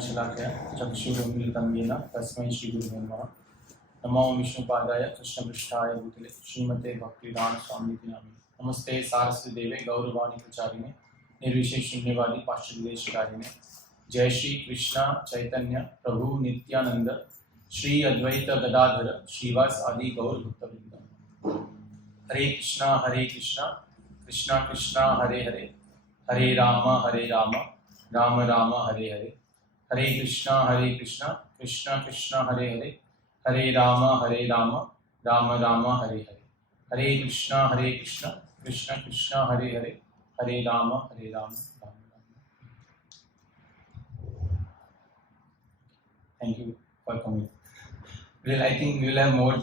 शलाकया चक्षुरुन्मिलितं येन तस्मै श्रीगुरुवे नमः। नमो विष्णुपादाय कृष्णपृष्ठाय भूतले श्रीमते भक्तिवेदांत स्वामिनिति नामिने। नमस्ते सारस्वती देवे गौरवाणी प्रचारिणे निर्विशेष शून्यवादी पाश्चात्यदेशकारिणे। जय श्री कृष्ण चैतन्य प्रभु नित्यानंद श्री अद्वैत गदाधर श्रीवास आदि गौर भक्तवृंद। हरे कृष्णा कृष्णा कृष्णा हरे हरे, हरे राम राम राम हरे हरे। हरे कृष्णा कृष्णा कृष्णा हरे हरे, हरे राम राम राम हरे हरे। हरे कृष्णा कृष्णा कृष्णा हरे हरे, हरे Ram Ram Ram. Thank you for coming. Well, I think we will have more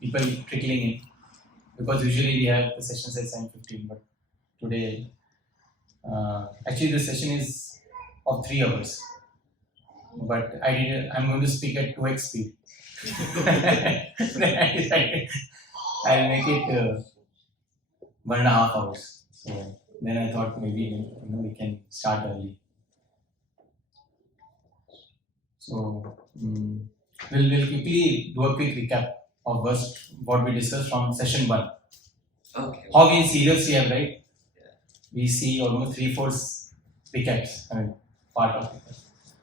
people trickling in because usually we have the sessions at 7:15, but today actually the session is of 3 hours, but I'm going to speak at 2x speed. I'll make it 1.5 hours. So then I thought maybe we can start early. So we'll quickly do a quick recap of what we discussed from session 1. Okay. How we seriously have, right? Yeah. We see almost 3/4 recaps. I mean, part of it.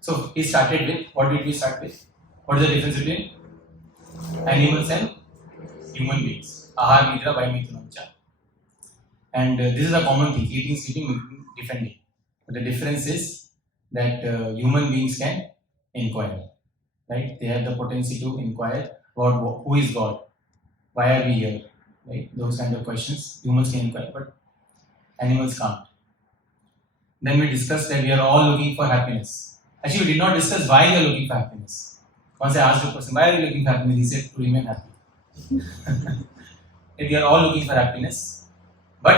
So we started with, what did we start with? What is the difference between animals and human beings? Ahar, nidra, vaimithunamcha. And this is a common thing: eating, sleeping, defending. But the difference is that human beings can inquire, right? They have the potency to inquire about who is God, why are we here, right? Those kind of questions humans can inquire, but animals can't. Then we discussed that we are all looking for happiness. Actually, we did not discuss why we are looking for happiness. Once I asked the person, why are you looking for happiness? He said, to remain happy. That we are all looking for happiness, but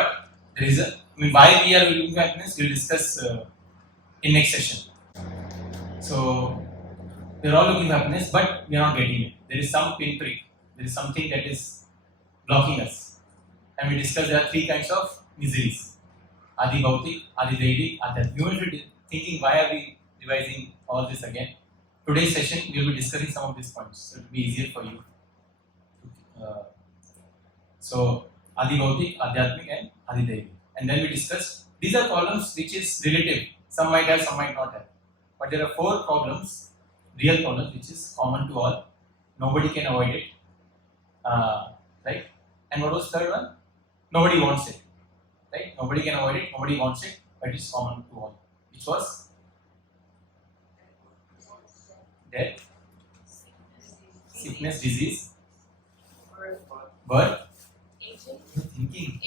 there is why we are looking for happiness, we'll discuss in next session. So we are all looking for happiness, but we are not getting it. There is some pinprick. There is something that is blocking us. And we discussed there are 3 kinds of miseries: Adi Bhautik, Adi Daidik, Adhyatmik. You will be thinking, why are we revising all this again? Today's session we will be discussing some of these points, so it will be easier for you. So Adi Bhautik, Adhyatmik, and Adi Daidik. And then we discussed these are problems which is relative. Some might have, some might not have. But there are 4 problems, real problems, which is common to all. Nobody can avoid it. Right? And what was the third one? Nobody wants it. Right? Nobody can avoid it, nobody wants it, but it's common to all. Which was death, sickness, disease, birth, thinking,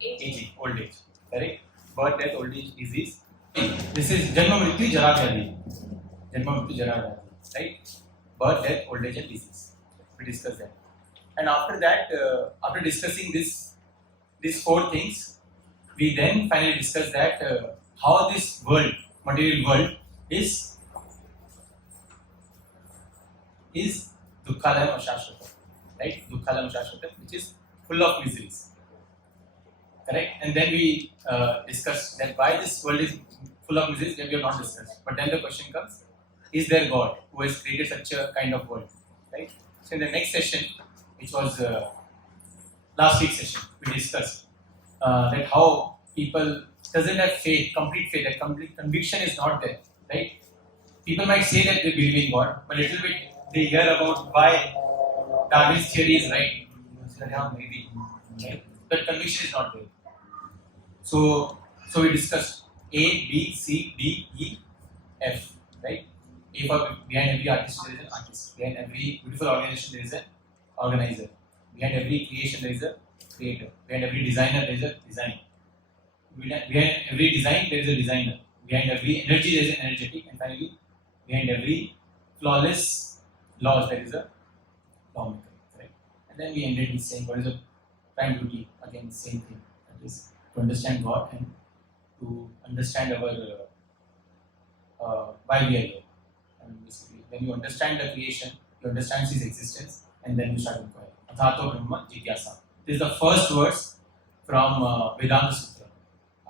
aging, old age. Correct? Birth, death, old age, disease. This is Janma Mrityu Jara Vyadhi. Janma Mrityu Jara Vyadhi. Right? Birth, death, old age, and disease. We discussed that. And after that, after discussing these 4 things, we then finally discussed that how this world, material world, is Dukkhalayam Ashashvatam, right? Dukkhalayam Ashashvatam, which is full of miseries. Correct? And then we discussed that why this world is full of miseries, that we have not discussed. But then the question comes, is there God who has created such a kind of world? Right? So in the next session, which was last week's session, we discussed that how people doesn't have faith, complete faith, that complete conviction is not there, right? People might say that they believe in God, but little bit they hear about why Darwin's theory is right. Yeah, maybe, right? But conviction is not there. So we discussed A, B, C, D, E, F, right? A for behind every artist there is an artist. Behind every beautiful organization there is an organizer. Behind every creation there is a creator. Behind every designer there is a designer. Behind every design there is a designer. Behind every energy there is an energetic. And finally, behind every flawless laws there is a lawmaker. Right? And then we ended with saying what is the prime duty. Again, same thing. That is to understand God and to understand our why we are here. And basically, when you understand the creation, you understand His existence, and then you start inquiring. Athato Brahma Jigyasa. This is the first verse from Vedanta Sutra.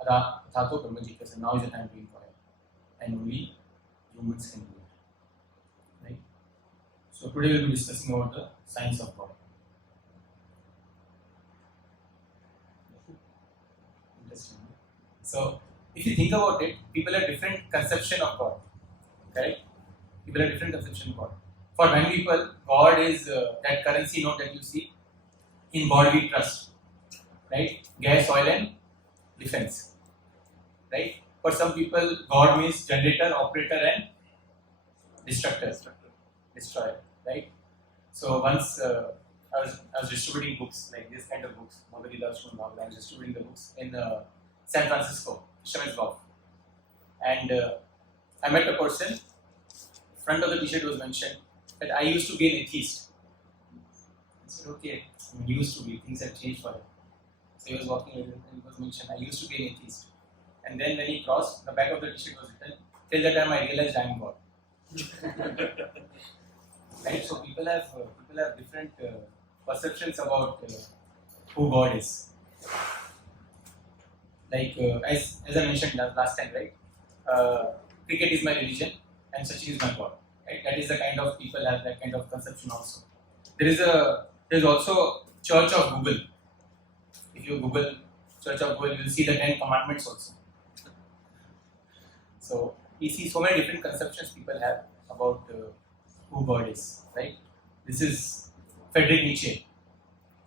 Athato Brahma Jigyasa. Now is the time to inquire. and only humans can do it. Right? So today we'll be discussing about the science of God. Interesting. So if you think about it, people have different conception of God. Correct? People have different conception of God. For many people, God is that currency note that you see. In God we trust. Right? Gas, oil, and defense. Right? For some people, God means generator, operator, and destructor. Destroyer. Right? So once I was distributing books like this kind of books. Nobody loves to know. I was distributing the books in San Francisco, Fisherman's Wharf, and I met a person. Front of the T-shirt was mentioned that I used to be an atheist. I said, okay, I used to be. Things have changed for him. So he was walking and it was mentioned, I used to be an atheist. And then when he crossed, the back of the T-shirt was written, till that time I realized I am God. Right? So people have different perceptions about who God is. Like as I mentioned last time, right? Cricket is my religion and Sachin is my God. Right? That is the kind of people have that kind of conception also. There is also Church of Google. If you Google Church of Google, you will see the 10 Commandments also. So we see so many different conceptions people have about who God is. Right? This is Friedrich Nietzsche.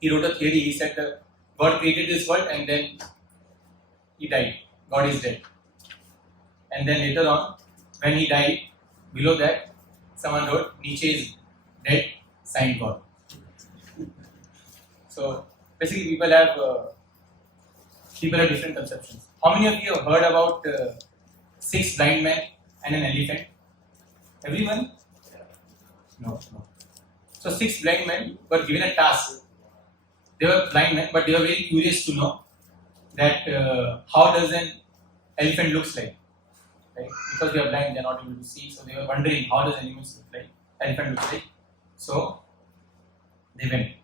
He wrote a theory. He said God created this world and then he died. God is dead. And then later on, when he died, below that, someone wrote, Nietzsche is dead, signed God. So basically, people have different conceptions. How many of you have heard about 6 blind men and an elephant? Everyone? No. So 6 blind men were given a task. They were blind men, but they were very curious to know that how does an elephant looks like. Right? Because they are blind, they are not able to see. So they were wondering how does animals look like, elephant looks like. So they went. You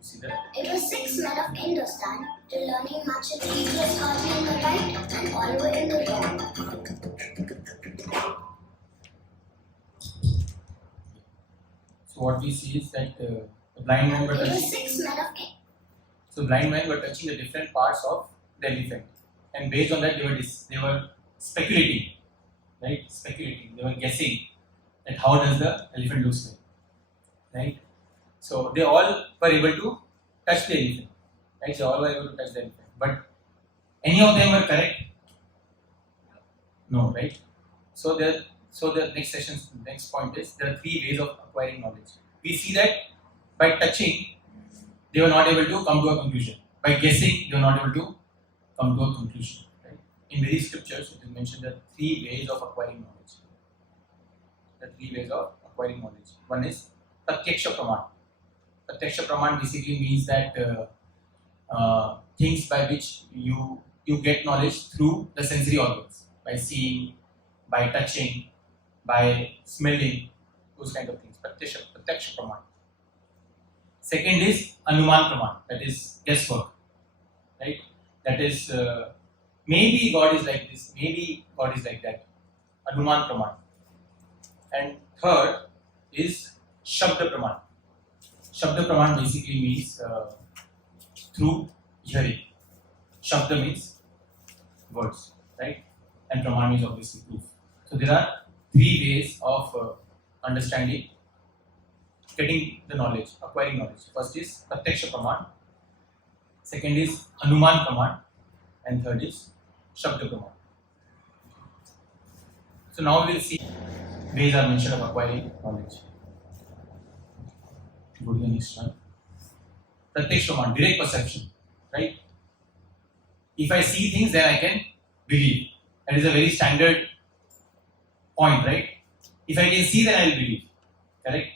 see that? It was 6 men of Hindustan to learning much of India's hardly in the right and all were in the wrong. So what we see is that the blind men were It was touching. 6 men of So blind men were touching the different parts of the elephant, and based on that they were speculating, right? Speculating. They were guessing that how does the elephant looks like, right? So they all were able to touch the elephant, right? They all were able to touch the elephant, but any of them were correct? No, right? So the next point is there are 3 ways of acquiring knowledge. We see that by touching, they were not able to come to a conclusion. By guessing, they were not able to come to a conclusion. Right? In various scriptures, it is mentioned that 3 ways of acquiring knowledge. The 3 ways of acquiring knowledge. One is Pratyaksha Praman. Pratyaksha Praman basically means that things by which you get knowledge through the sensory organs, by seeing, by touching, by smelling, those kind of things. Pratyaksha Praman. Second is Anuman Praman, that is guesswork, right? That is maybe God is like this, maybe God is like that. Anuman Praman. And third is Shabda Praman. Shabda Praman basically means through hearing. Shabda means words, right? And Praman means obviously proof. So there are 3 ways of understanding, getting the knowledge, acquiring knowledge. First is Pratyaksha Praman, second is Anuman Praman, and third is Shabda Praman. So now we will see ways are mentioned of acquiring knowledge. Go to the next one. Pratyaksha Praman, direct perception, right? If I see things, then I can believe. That is a very standard point, right? If I can see, then I will believe, correct?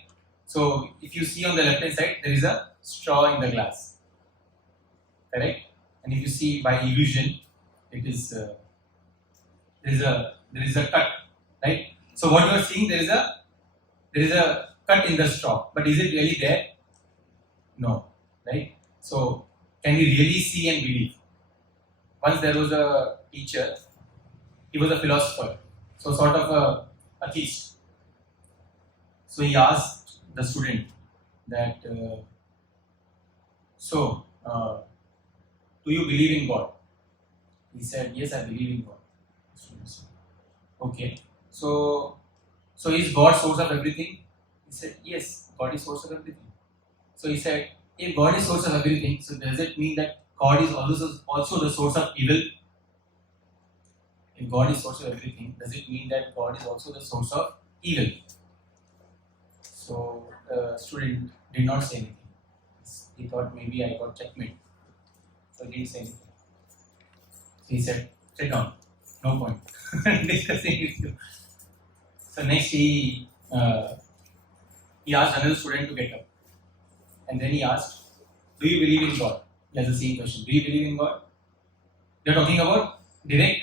So if you see on the left hand side, there is a straw in the glass, correct? And if you see by illusion, it is there is a cut, right? So what you are seeing, there is a cut in the straw, but is it really there? No, right? So can we really see and believe? Once there was a teacher, he was a philosopher. So sort of a theist. So he asked the student that, do you believe in God? He said, yes, I believe in God. The student said, okay. So is God source of everything? He said, yes, God is source of everything. So he said, if God is source of everything, so does it mean that God is also the source of evil? If God is source of everything, does it mean that God is also the source of evil? So the student did not say anything. He thought maybe I got checkmate. So he didn't say anything. He said, sit down. No point discussing with you. So next he asked another student to get up. And then he asked, do you believe in God? He has the same question. Do you believe in God? They are talking about direct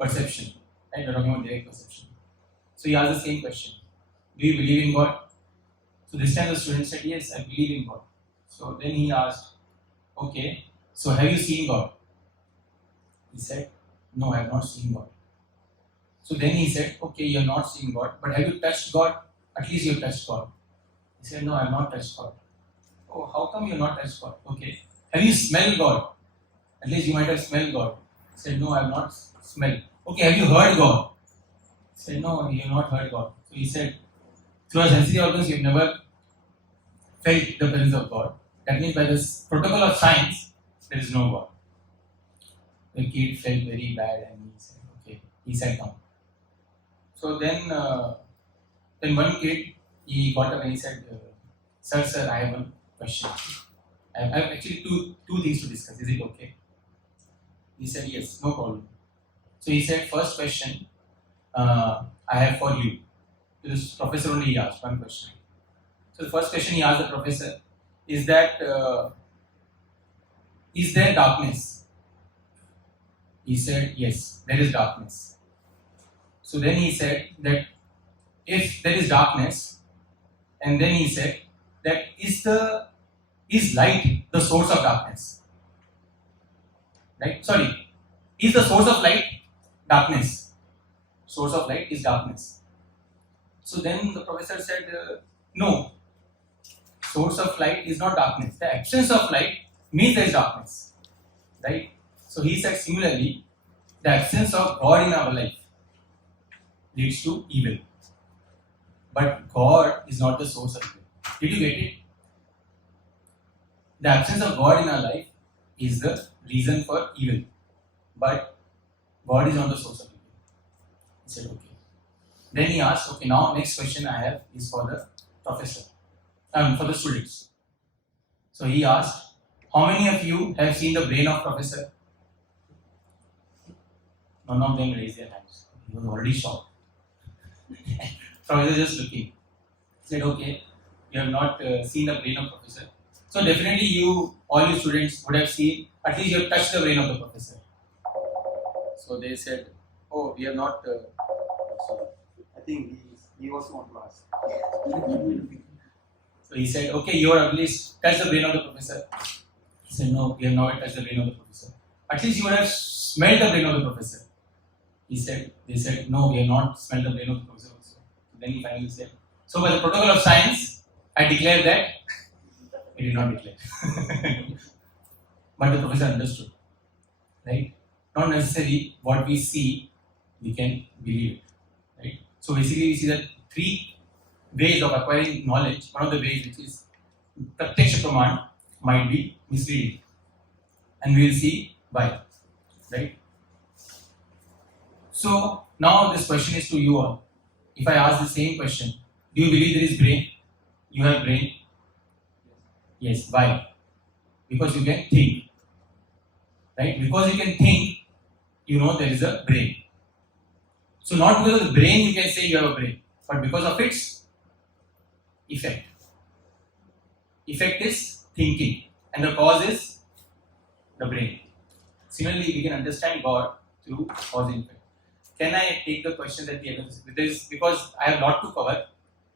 perception. Right? They are talking about direct perception. So he asked the same question. Do you believe in God? So this time the student said, yes, I believe in God. So then he asked, okay, so have you seen God? He said, no, I have not seen God. So then he said, okay, you have not seen God, but have you touched God? At least you have touched God. He said, no, I have not touched God. Oh, how come you have not touched God? Okay. Have you smelled God? At least you might have smelled God. He said, no, I have not smelled. Okay, have you heard God? He said, no, you have not heard God. So he said, through our sensory organs, you have never felt the presence of God. That means by this protocol of science, there is no God. The kid felt very bad and he said, okay, he sat down. So then one kid, he got up and he said, sir, I have one question. I have actually two things to discuss. Is it okay? He said, yes, no problem. So he said, first question I have for you. This professor only he asked one question. So the first question he asked the professor is that, is there darkness? He said, yes, there is darkness. So then he said that if there is darkness, and then he said that is light the source of darkness? Right? Sorry, is the source of light darkness? Source of light is darkness. So then the professor said, no, source of light is not darkness. The absence of light means there is darkness. Right? So he said similarly, the absence of God in our life leads to evil. But God is not the source of evil. Did you get it? The absence of God in our life is the reason for evil. But God is not the source of evil. He said, okay. Then he asked, okay, now next question I have is for the professor, for the students. So he asked, how many of you have seen the brain of professor? None of them raised their hands. He was already shocked. Professor just looking. He said, okay, you have not seen the brain of professor. So definitely you, all you students would have seen, at least you have touched the brain of the professor. So they said, oh, we have not, sorry. I think he also want to ask. So he said, okay, you have at least touched the brain of the professor. He said, no, we have not touched the brain of the professor. At least you would have smelled the brain of the professor. They said, no, we have not smelled the brain of the professor also. So then he finally said, so by the protocol of science, I declare that he did not declare. But the professor understood. Right? Not necessarily what we see, we can believe it. Right? So basically we see that three ways of acquiring knowledge. One of the ways which is Pratyaksha Praman might be misleading. And we will see why. Right? So now this question is to you all. If I ask the same question, do you believe there is brain? You have brain? Yes. Why? Because you can think. Right? Because you can think, you know there is a brain. So not because of the brain you can say you have a brain, but because of its effect. Effect is thinking, and the cause is the brain. Similarly, we can understand God through cause and effect. Can I take the question that we have? Because I have a lot to cover.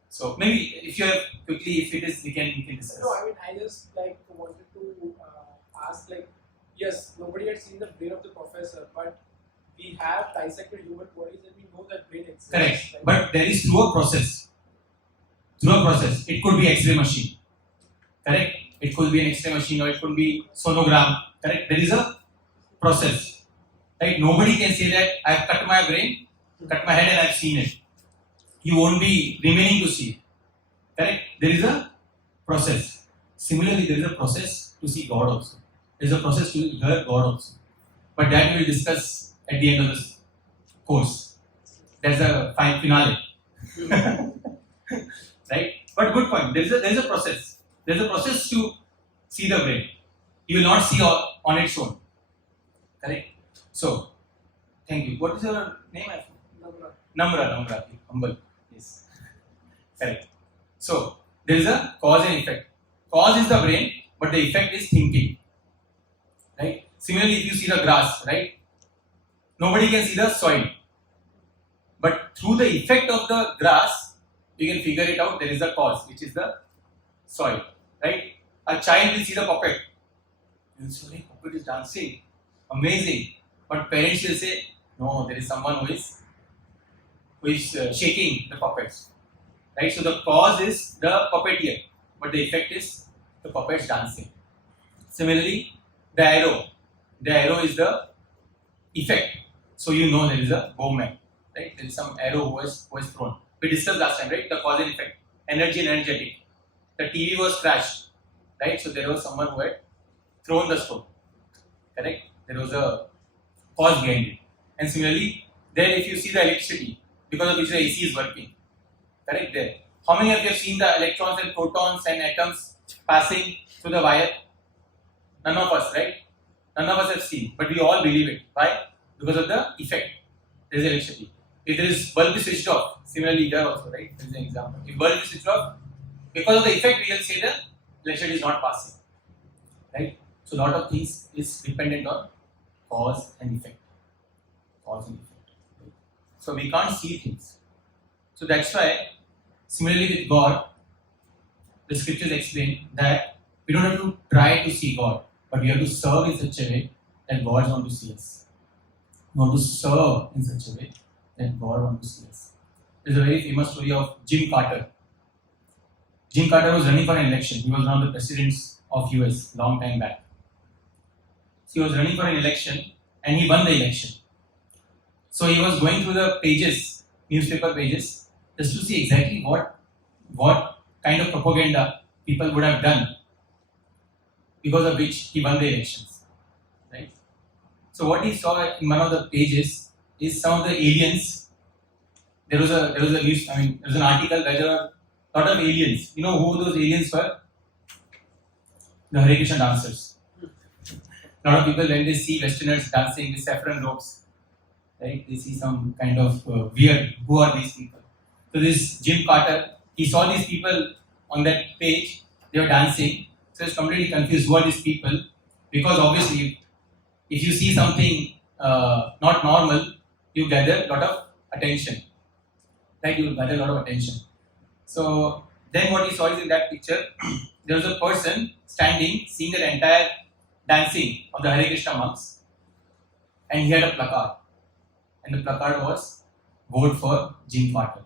So maybe if you have quickly, if it is, we can discuss. No, I mean I just wanted to ask yes, nobody had seen the brain of the professor, but we have dissected human bodies and we know that brain exists. Correct. Right? But there is through a process. Through a process. It could be X-ray machine. Correct. It could be an X-ray machine or it could be sonogram. Correct. There is a process. Right. Nobody can say that I have cut my brain, cut my head, and I have seen it. You won't be remaining to see it. Correct. There is a process. Similarly, there is a process to see God also. There is a process to hear God also. But that we will discuss at the end of this course. That's the final finale. Right? But good point. There is a process. There is a process to see the brain. You will not see all on its own. Correct? So, thank you. What is your name? Namra. Humble. Yes. Correct. So, there is a cause and effect. Cause is the brain, but the effect is thinking. Right? Similarly, if you see the grass, right? Nobody can see the soil. But through the effect of the grass, you can figure it out. There is a cause, which is the soil. Right? A child will see the puppet. You will say, puppet is dancing. Amazing. But parents will say, no, there is someone who is shaking the puppets. Right? So the cause is the puppeteer, but the effect is the puppets dancing. Similarly, the arrow is the effect. So you know there is a bowman, right? There is some arrow who was thrown. We discussed last time, right? The cause and effect, energy and energetic. The TV was crashed, right? So there was someone who had thrown the stone, correct? There was a cause behind it. And similarly, then if you see the electricity, because of which the AC is working, correct there. How many of you have seen the electrons and protons and atoms passing through the wire? None of us, right? None of us have seen, but we all believe it. Why? Because of the effect. There is electricity. If there is bulb is switched off, similarly here also, right? There is an example. If bulb is switched off, because of the effect, we will say the electricity is not passing, right? So a lot of things is dependent on cause and effect. Cause and effect. Right? So we can't see things. So that's why, similarly with God, the scriptures explain that we don't have to try to see God, but we have to serve in such a way that God wants to see us. We want to serve in such a way that God wants to see us. There's a very famous story of Jim Carter. Jim Carter was running for an election. He was one of the presidents of US long time back. So he was running for an election and he won the election. So he was going through the pages, newspaper pages, just to see exactly what kind of propaganda people would have done because of which he won the elections. Right? So what he saw in one of the pages is some of the aliens. There was an article where there were a lot of aliens. You know who those aliens were? The Hare Krishna dancers. A lot of people, when they see Westerners dancing with saffron robes, right? They see some kind of weird. Who are these people? So this Jim Carter, he saw these people on that page. They were dancing. So he's completely confused. Who are these people? Because obviously, if you see something not normal, you gather a lot of attention. Right? You will gather a lot of attention. So then what he saw is in that picture, there was a person standing, seeing the entire dancing of the Hare Krishna monks, and he had a placard. And the placard was, vote for Jim Carter.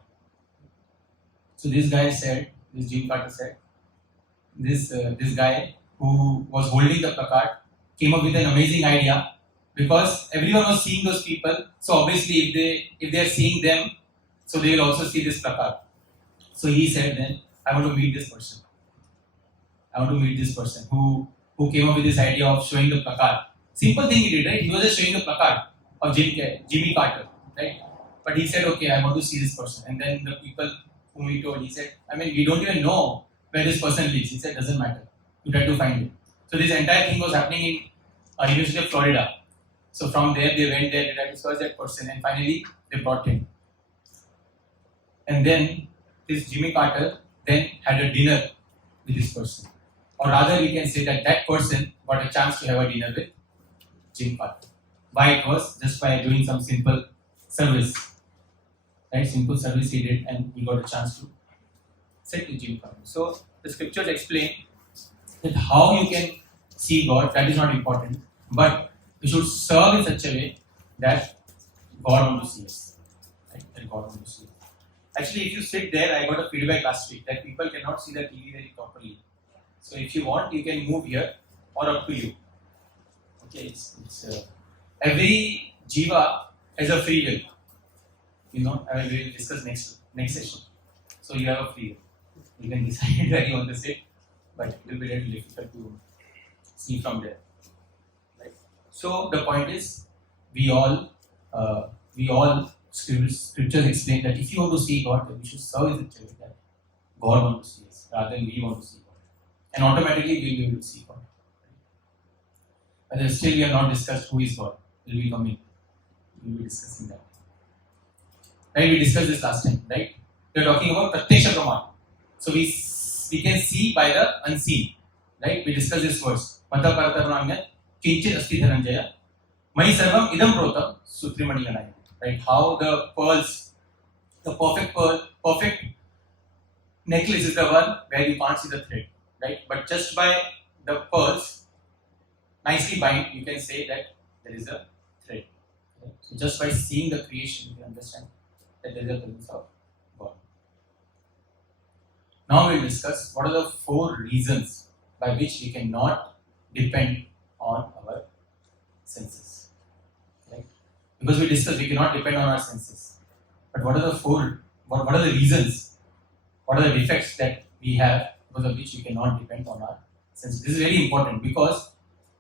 So this Jim Carter said, this guy who was holding the placard came up with an amazing idea, because everyone was seeing those people. So obviously if they are seeing them, so they will also see this placard. So he said then, I want to meet this person. I want to meet this person who came up with this idea of showing the placard. Simple thing he did, right? He was just showing the placard of Jimmy Carter, right? But he said, okay, I want to see this person. And then the people whom he told, he said, we don't even know where this person lives. He said, doesn't matter. You try to find him. So this entire thing was happening in University of Florida. So from there, they went there, they tried to search that person, and finally, they brought him. And then, this Jimmy Carter then had a dinner with this person. Or rather, we can say that that person got a chance to have a dinner with Jim Carter. Why it was? Just by doing some simple service. Right? Simple service he did, and he got a chance to sit with Jim Carter. So, the scriptures explain that how you can see God, that is not important, but we should serve in such a way that God wants to see us. Right? That God wants to see us. Actually, if you sit there, I got a feedback last week that people cannot see the TV very properly. So if you want, you can move here or up to you. Okay, every jiva has a free will. We will discuss next session. So you have a free will. You can decide where you want to sit, but it will be very difficult to see from there. Right. So the point is, we all scriptures explain that if you want to see God, then we should serve His church. That God wants to see us rather than we want to see God, and automatically we will be able to see God. But still, we have not discussed who is God. Will be coming. We will be discussing that. Right? We discussed this last time. Right? We are talking about Pratyaksha Praman. So we can see by the unseen. Right? We discussed this verse. Mata Paratarnamya Kinchit Asti Dhananjaya Mai Sarvam Idam Protam Sutrimani Ganaya. Right? How the pearls, the perfect necklace is the one where you can't see the thread. Right? But just by the pearls, nicely bind, you can say that there is a thread. Right? So just by seeing the creation, you can understand that there is a presence of God. Now we will discuss what are the 4 reasons by which we cannot depend on our senses. Right? Because we discussed we cannot depend on our senses. But what are the 4? What are the reasons? What are the defects that we have because of which we cannot depend on our senses? This is very important because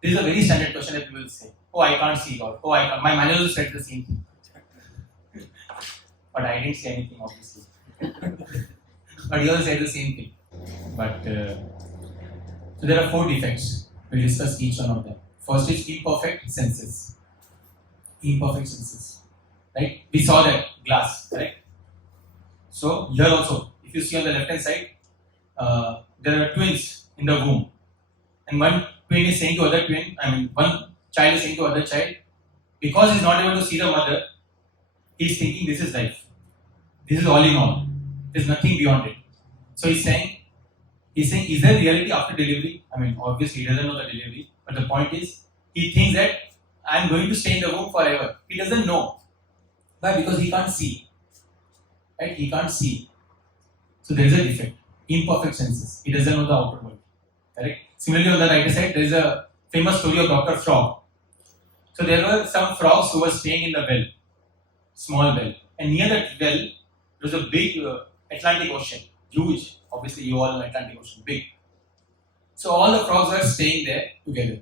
this is a very standard question that people will say. Oh, I can't see God. Oh, I can't. My manager said the same thing. But I didn't say anything, obviously. But he also said the same thing. But so there are 4 defects. We'll discuss each one of them. First is imperfect senses. Imperfect senses. Right? We saw that glass, correct? So here also, if you see on the left hand side, there are twins in the womb. And one twin is saying to other twin, one child is saying to other child, because he's not able to see the mother, he's thinking this is life. This is all in all. There's nothing beyond it. So he's saying, is there reality after delivery? Obviously he doesn't know the delivery, but the point is, he thinks that I'm going to stay in the womb forever. He doesn't know. Why? Because he can't see. Right? He can't see. So there is a defect. Imperfect senses. He doesn't know the outer world. Correct? Similarly, on the right side, there is a famous story of Dr. Frog. So there were some frogs who were staying in the well, small well, and near that well, there was a big Atlantic Ocean, huge. Obviously, you all know Atlantic Ocean, big. So all the frogs were staying there together.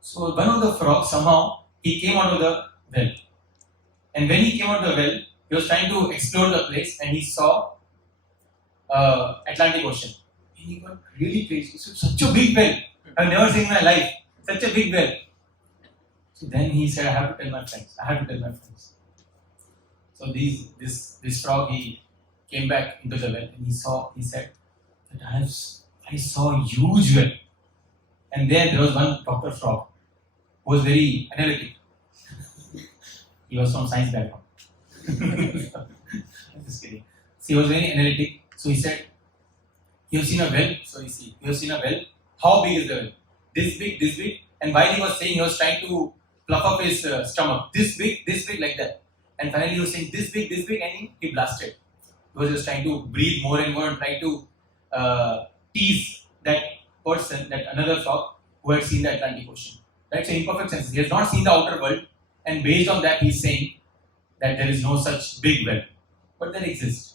So one of the frogs somehow he came out of the well, and when he came out of the well, he was trying to explore the place, and he saw Atlantic Ocean. And he got really crazy. It's such a big well. I've never seen in my life such a big well. So then he said, I have to tell my friends. So this frog, he came back into the well and he said that I saw a huge well. And there was one Dr. Frog who was very analytic. He was from science background. I'm just kidding. So he was very analytic. So he said, you have seen a well? So you see, you have seen a well? How big is the well? This big. And while he was saying, he was trying to pluck up his stomach. This big, like that. And finally he was saying this big, and he blasted. He was just trying to breathe more and more and trying to tease that person, that another frog who had seen the Atlantic Ocean. Right? So imperfect senses. He has not seen the outer world, and based on that, he's saying that there is no such big well. But there exists.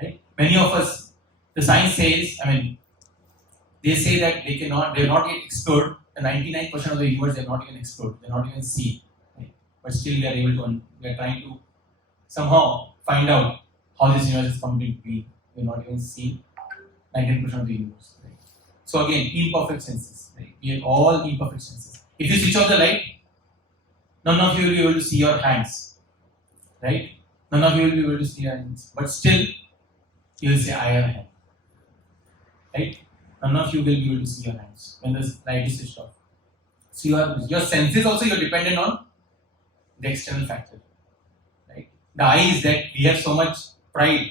Right? Many of us, the science says, they say that they have not yet explored. The 99% of the universe they have not even explored. They have not even seen. Right? But still we are trying to somehow find out how this universe is come to be. We have not even seen 99% of the universe. Right? So again, imperfect senses. Right? We have all imperfect senses. If you switch off the light, none of you will be able to see your hands. Right? None of you will be able to see your hands. But still, you will say, I have a hand. Right? None of you will be able to see your hands when the light is switched off. So your senses also, you're dependent on the external factor. Right? The eye is that we have so much pride,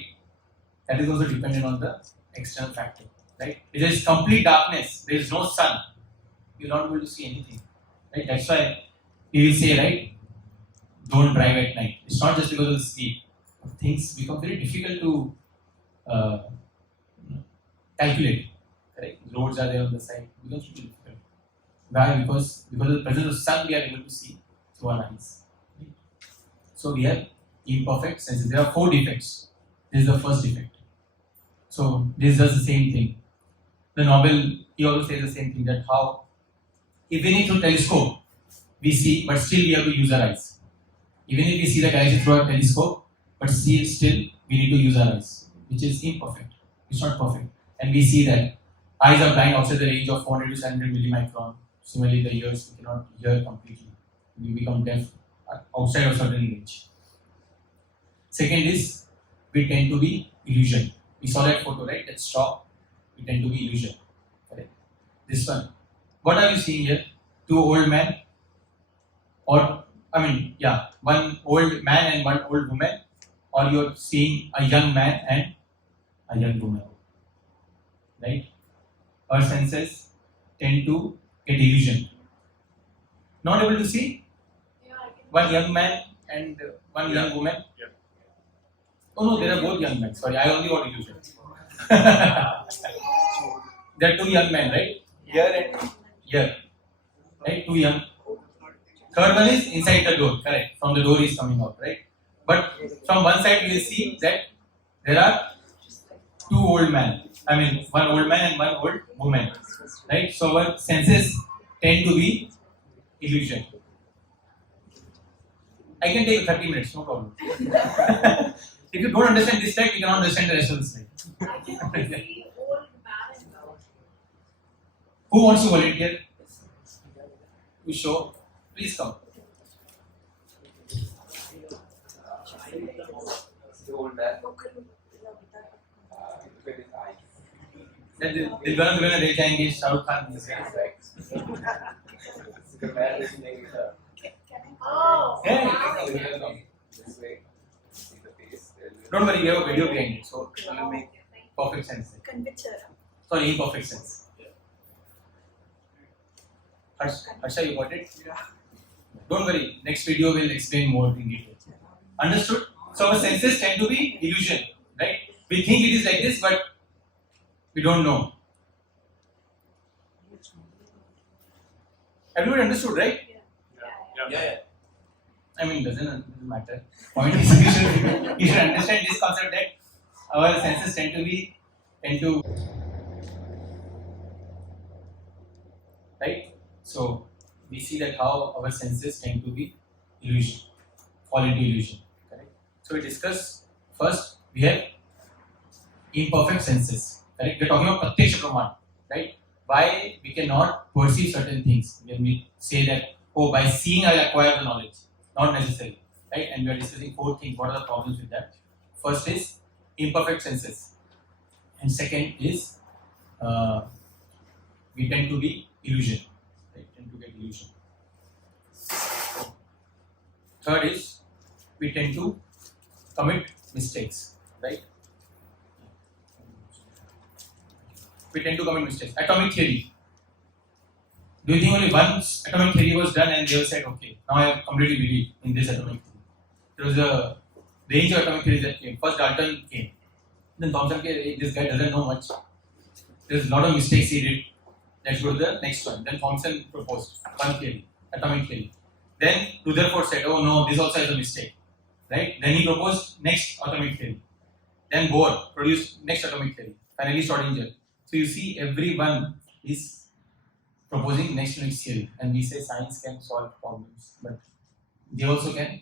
that is also dependent on the external factor. Right? If there is complete darkness, there is no sun, you're not able to see anything. Right? That's why we will say, right, don't drive at night. It's not just because of the sleep. Things become very difficult to calculate. Correct? Roads are there on the side. It becomes really difficult. Why? Because of the presence of sun, we are able to see through our eyes. So we have imperfect senses. There are 4 defects. This is the first defect. So this does the same thing. The Nobel, he also says the same thing, that how even if through telescope we see, but still we have to use our eyes. Even if we see the galaxy through a telescope, but still we need to use our eyes, which is imperfect. It's not perfect. And we see that eyes are blind outside the range of 400 to 700 millimicron. Similarly, the ears, we cannot hear completely. We become deaf outside of certain range. Second is, we tend to be illusion. We saw that photo, right? That straw. We tend to be illusion. Correct. This one. What are you seeing here? 2 old men, or one old man and one old woman, or you're seeing a young man and a young woman. Right? Our senses tend to get illusion. Not able to see one young man and one young woman. Yeah. Oh no, they are both young men. Sorry, I only got illusion. There are 2 young men, right? Here and here. Right? 2 young. Third one is inside the door, correct. From the door is coming out, right? But from one side we will see that there are 2 old men. One old man and one old woman. Right? So our senses tend to be illusion. I can take 30 minutes, no problem. If you don't understand this slide, you cannot understand the rest of the slide. I can see old man now. Who wants to volunteer? To show? Please come. The old man. Dilwale दुल्हन ले जाएंगे शाहरुख खान जैसे. The man is playing guitar. Oh, Yeah. wow. This way. See the face. Don't worry, we have a video behind it, so it will make perfect sense. Sorry, imperfect sense. Harsha, you got it? Don't worry, next video will explain more in detail. Understood? So our senses tend to be illusion, right? We think it is like this, but we don't know. Everybody understood, right? Yeah. Doesn't matter. Point is, you should understand this concept that our senses tend to, right? So we see that how our senses tend to be illusion, fall into illusion. Correct? So we discuss first. We have imperfect senses. Correct? We're talking about pratyaksha praman, right? Why we cannot perceive certain things when we say that, oh, by seeing I'll acquire the knowledge. Not necessarily, right? And we are discussing 4 things. What are the problems with that? First is imperfect senses, and second is we tend to be illusion. Right? Tend to get illusion. Third is we tend to commit mistakes. Right? We tend to commit mistakes. Atomic theory. Do you think only once atomic theory was done and they were said, okay, now I have completely believed in this atomic theory? There was a range of atomic theories that came. First Dalton came. Then Thomson came, this guy doesn't know much. There's a lot of mistakes he did. Let's go to the next one. Then Thomson proposed one theory, atomic theory. Then Rutherford said, oh no, this also is a mistake. Right? Then he proposed next atomic theory. Then Bohr produced next atomic theory. Finally Schrodinger. So you see everyone is proposing next theory, and we say science can solve problems, but they also can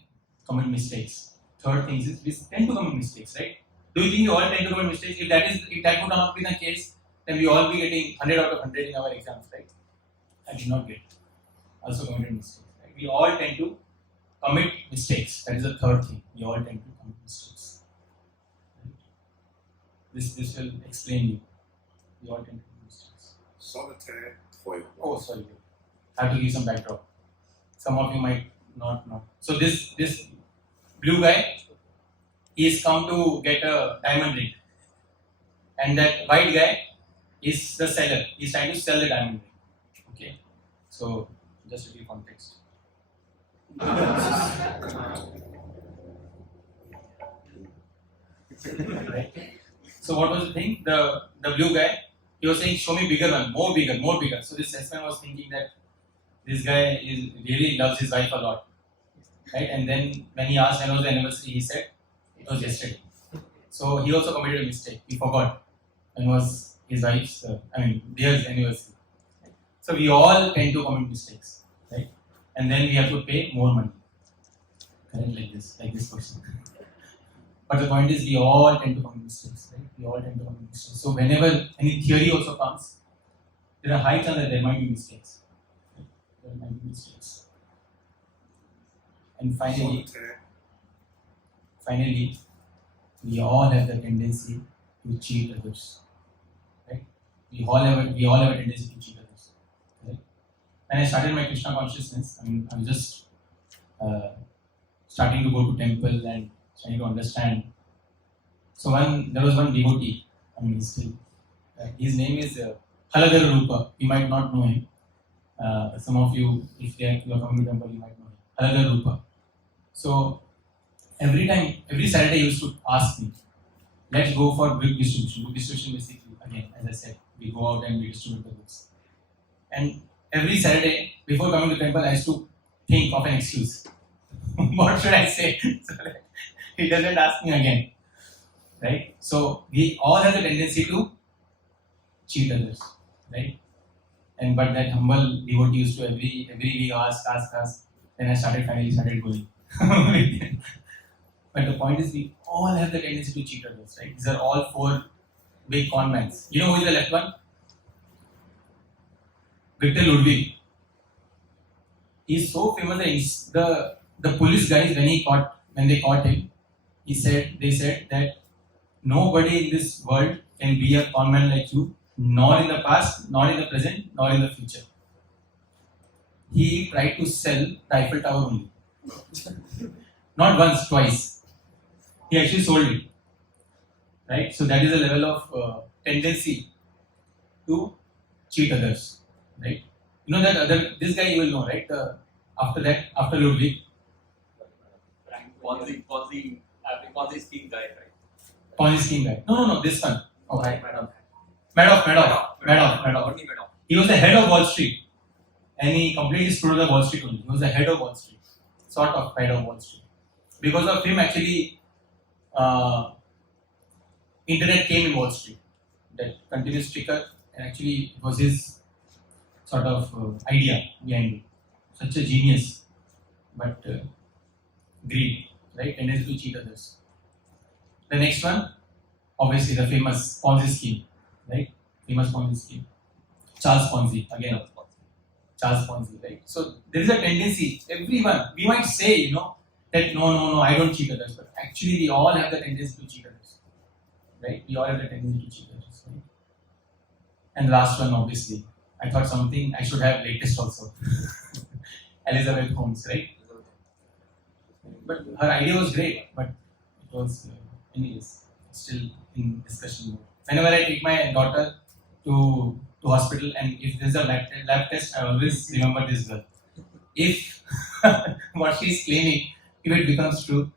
commit mistakes. Third thing is we tend to commit mistakes, right? Do you think we all tend to commit mistakes? If that would not be the case, then we all be getting 100 out of 100 in our exams, right? I did not get. Also committed mistakes. Right? We all tend to commit mistakes. That is the third thing. We all tend to commit mistakes. Right? This will explain you. We all tend to commit mistakes. Solitaire toil. Oh, sorry. I have to give some backdrop. Some of you might not know. So this blue guy, he has come to get a diamond ring, and that white guy is the seller. He is trying to sell the diamond ring. Okay. So just to give context. Right? So what was the thing? The blue guy, he was saying, show me bigger one, more bigger, more bigger. So this S man was thinking that this guy really loves his wife a lot. Right? And then when he asked when was the anniversary, he said it was yesterday. So he also committed a mistake. He forgot when was his wife's, their anniversary. So we all tend to commit mistakes, right? And then we have to pay more money. Correct? Like this person. But the point is, we all tend to commit mistakes, right? We all tend to commit mistakes. So whenever any theory also comes, there are high chances that there might be mistakes. Right? There might be mistakes. And finally, we all have the tendency to cheat others. Right? We all have a tendency to cheat others. Right? When I started my Krishna consciousness, I'm just starting to go to temple and trying to understand. So there was one devotee. He's still. His name is Haladara Rupa. You might not know him. Some of you, if you are coming to temple, you might know him. Haladara Rupa. So every Saturday he used to ask me, let's go for book distribution. Book distribution basically, again, as I said, we go out and we distribute the books. And every Saturday, before coming to temple, I used to think of an excuse. What should I say? So that he doesn't ask me again. Right? So we all have the tendency to cheat others. Right? But that humble devotee used to every week ask. Then I finally started going. But the point is, we all have the tendency to cheat others, right? These are all four big con men. You know who is the left one? Victor Ludwig. He's so famous that the police guys, when they caught him, they said that nobody in this world can be a con man like you, nor in the past, nor in the present, nor in the future. He tried to sell the Eiffel Tower only. Not once, twice. He actually sold it. Right? So that is a level of tendency to cheat others. Right? You know that this guy you will know, right? After Ludwig. Ponzi scheme guy, right? Ponzi scheme guy. No, this one. Oh, right. Madoff. He was the head of Wall Street. And he completely screwed the Wall Street only. He was the head of Wall Street. Sort of head of Wall Street. Because of him, actually, internet came in Wall Street. That continuous ticker, and actually, it was his sort of idea behind it. Such a genius, but greed, right? Tendency to cheat others. The next one, obviously, the famous Ponzi scheme, right? Famous Ponzi scheme. Charles Ponzi, again. Charles Ponzi, right? So there is a tendency, everyone, we might say, that no, I don't cheat others, but actually we all have the tendency to cheat others, right? We all have the tendency to cheat others, right? And the last one, obviously, I thought something I should have latest also. Elizabeth Holmes, right? But her idea was great, but it was, anyways, still in discussion mode. Whenever I take my daughter to hospital, and if there's a lab test, I always remember this girl. If what she's claiming, if it becomes true,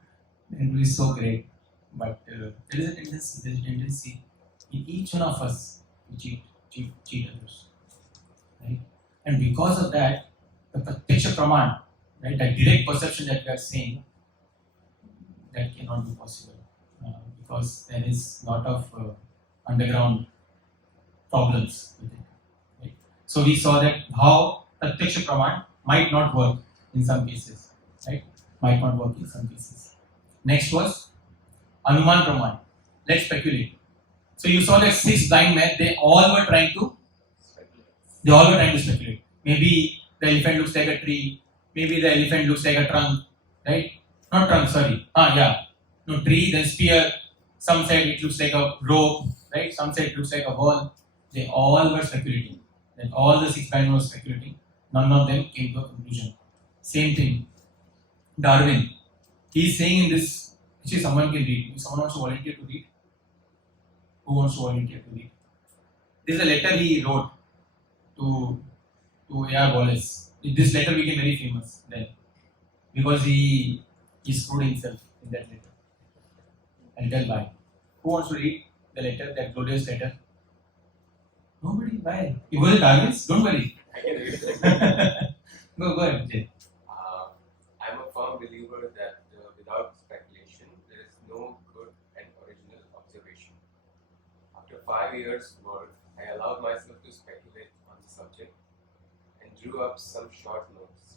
then it will be so great. But there is a tendency in each one of us to cheat others, right? And because of that, the Pratyaksha Praman, right, that direct perception that we are saying, that cannot be possible because there is a lot of underground problems with it. Right? So we saw that how Pratyaksha Praman might not work in some cases, right? Might not work in some cases. Next was Anuman Praman. Let's speculate. So you saw that 6 blind men, they all were trying to speculate. Maybe the elephant looks like a tree, maybe the elephant looks like a trunk, right? Not trunk, sorry. No, tree, then spear. Some said it looks like a rope, right? Some said it looks like a wall. They all were speculating. Then all the 6 men were speculating. None of them came to a conclusion. Same thing. Darwin. He is saying in this, actually someone can read. If someone wants to volunteer to read, who wants to volunteer to read? This is a letter he wrote to A.R. Wallace. In this letter became very famous then. because he screwed himself in that letter. I'll tell why. Who wants to read the letter, that glorious letter? Nobody. Why? You go to targets? Don't worry. I can read it. Go ahead, Jay. I'm a firm believer that without speculation, there is no good and original observation. After 5 years' work, I allowed myself to speculate on the subject and drew up some short notes.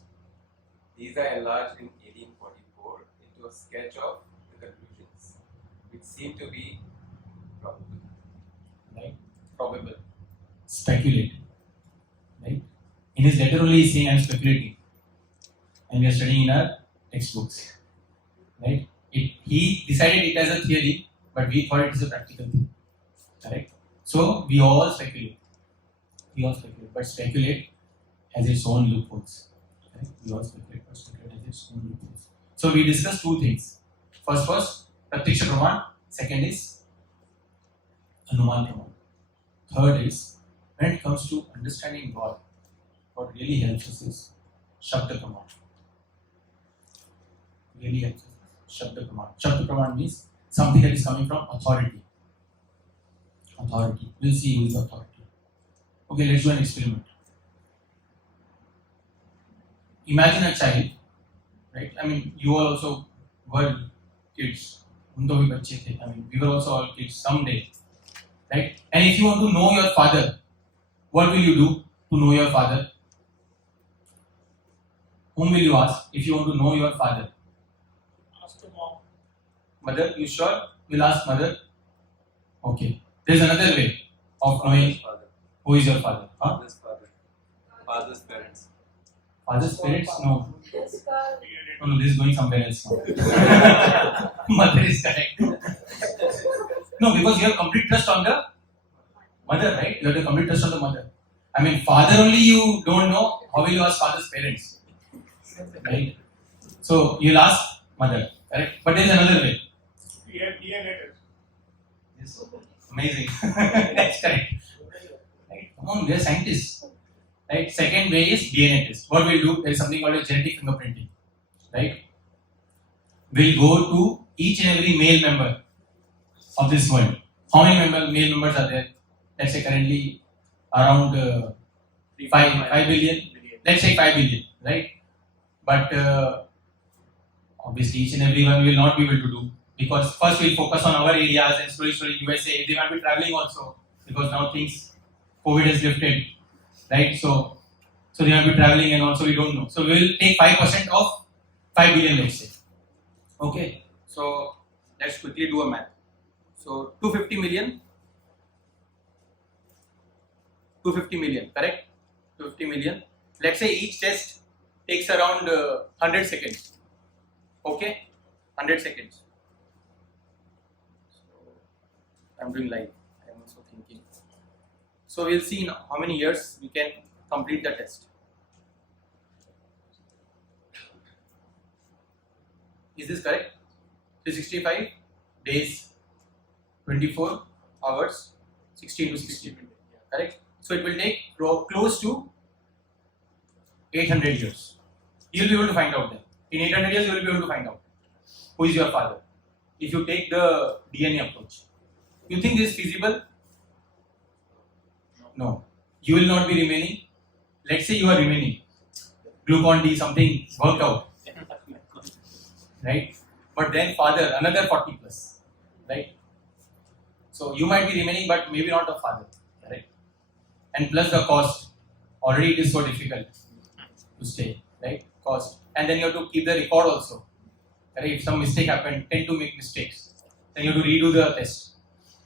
These I enlarged in 1844 into a sketch of the conclusions, which seem to be probable. Right? Probable. Speculate. Right? In his letter only he is saying I am speculating. And we are studying in our textbooks. Right? He decided it as a theory, but we thought it is a practical thing. Correct? So we all speculate. But speculate has its own loopholes. Correct? We all speculate, but speculate has its own loopholes. So we discussed two things. First was Pratyaksha Praman. Second is Anuman Praman. Third is, when it comes to understanding God, what really helps us is Shabda Praman. Really helps us. Shabda Praman. Shabda Praman means something that is coming from authority. Authority. We'll see who is authority. Okay, let's do an experiment. Imagine a child, right? I mean, you all also were kids. We were also all kids someday, right? And if you want to know your father, what will you do to know your father? Whom will you ask if you want to know your father? Ask the mom. Mother, you sure? We'll ask mother. Okay. There's another way of knowing Father. who is your father. Huh? Father's father. Father's parents. Father's parents? No. This guy, No, this is going somewhere else now. Mother is correct. No, because you have complete trust on the mother, right? You have the complete trust on the mother. I mean, father only you don't know, how will you ask father's parents? Right? So, you'll ask mother, correct? But there's another way. DNA test. Yes. Amazing. That's correct. Right? Come on, we are scientists. Right? Second way is DNA test. What we'll do, there is something called a genetic fingerprinting. Right? We'll go to each and every male member of this world. How many male members are there? Let's say currently around 5 billion. Let's say 5 billion, right? But obviously each and every one we will not be able to do, because first we'll focus on our areas and slowly USA. They might be traveling also, because now things, COVID has lifted, right? So they might be traveling and also we don't know. So we will take 5% of 5 billion, let's say. Okay, so let's quickly do a math. So 250 million, correct? 250 million. Let's say each test takes around 100 seconds. Okay, 100 seconds. So I'm doing live. I'm also thinking. So we'll see in how many years we can complete the test. Is this correct? 365 days, 24 hours, 16 to 60. Correct? So it will take close to 800 years. You will be able to find out then. In 800 years, you will be able to find out who is your father. If you take the DNA approach. You think this is feasible? No. You will not be remaining. Let's say you are remaining. Glucon D, something worked out. Right? But then father, another 40 plus. Right? So you might be remaining, but maybe not a father. Right? And plus the cost. Already it is so difficult to stay. Right? Cost. And then you have to keep the record also. Correct? If some mistake happened, tend to make mistakes. Then you have to redo the test.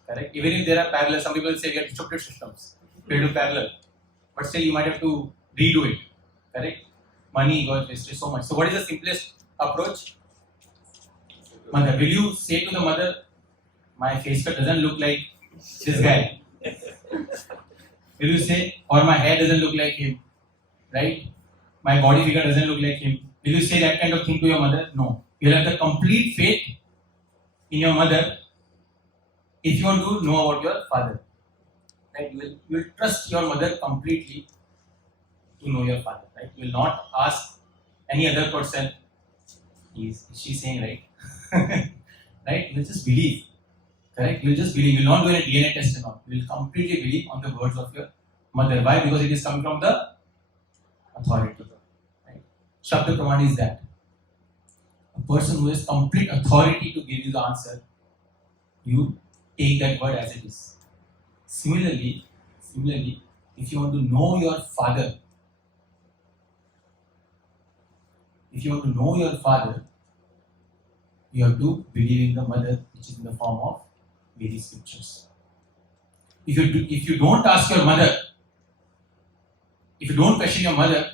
Correct? Even if there are parallel, some people say we have distributed systems. We do parallel. But still you might have to redo it. Correct? Money got wasted so much. So what is the simplest approach? Mother, will you say to the mother, my face cut doesn't look like this guy? Will you say, or my hair doesn't look like him? Right? My body figure doesn't look like him. Will you say that kind of thing to your mother? No. You'll have the complete faith in your mother if you want to know about your father. Right? You will trust your mother completely to know your father. Right? You will not ask any other person She's saying right? Right? You just believe. Correct? You just believe. You will not do any DNA test and all. You will completely believe on the words of your mother. Why? Because it is coming from the authority. Right? Shabda Praman is that. A person who has complete authority to give you the answer, you take that word as it is. Similarly, if you want to know your father, you have to believe in the mother, which is in the form of various scriptures. If you don't ask your mother, if you don't question your mother,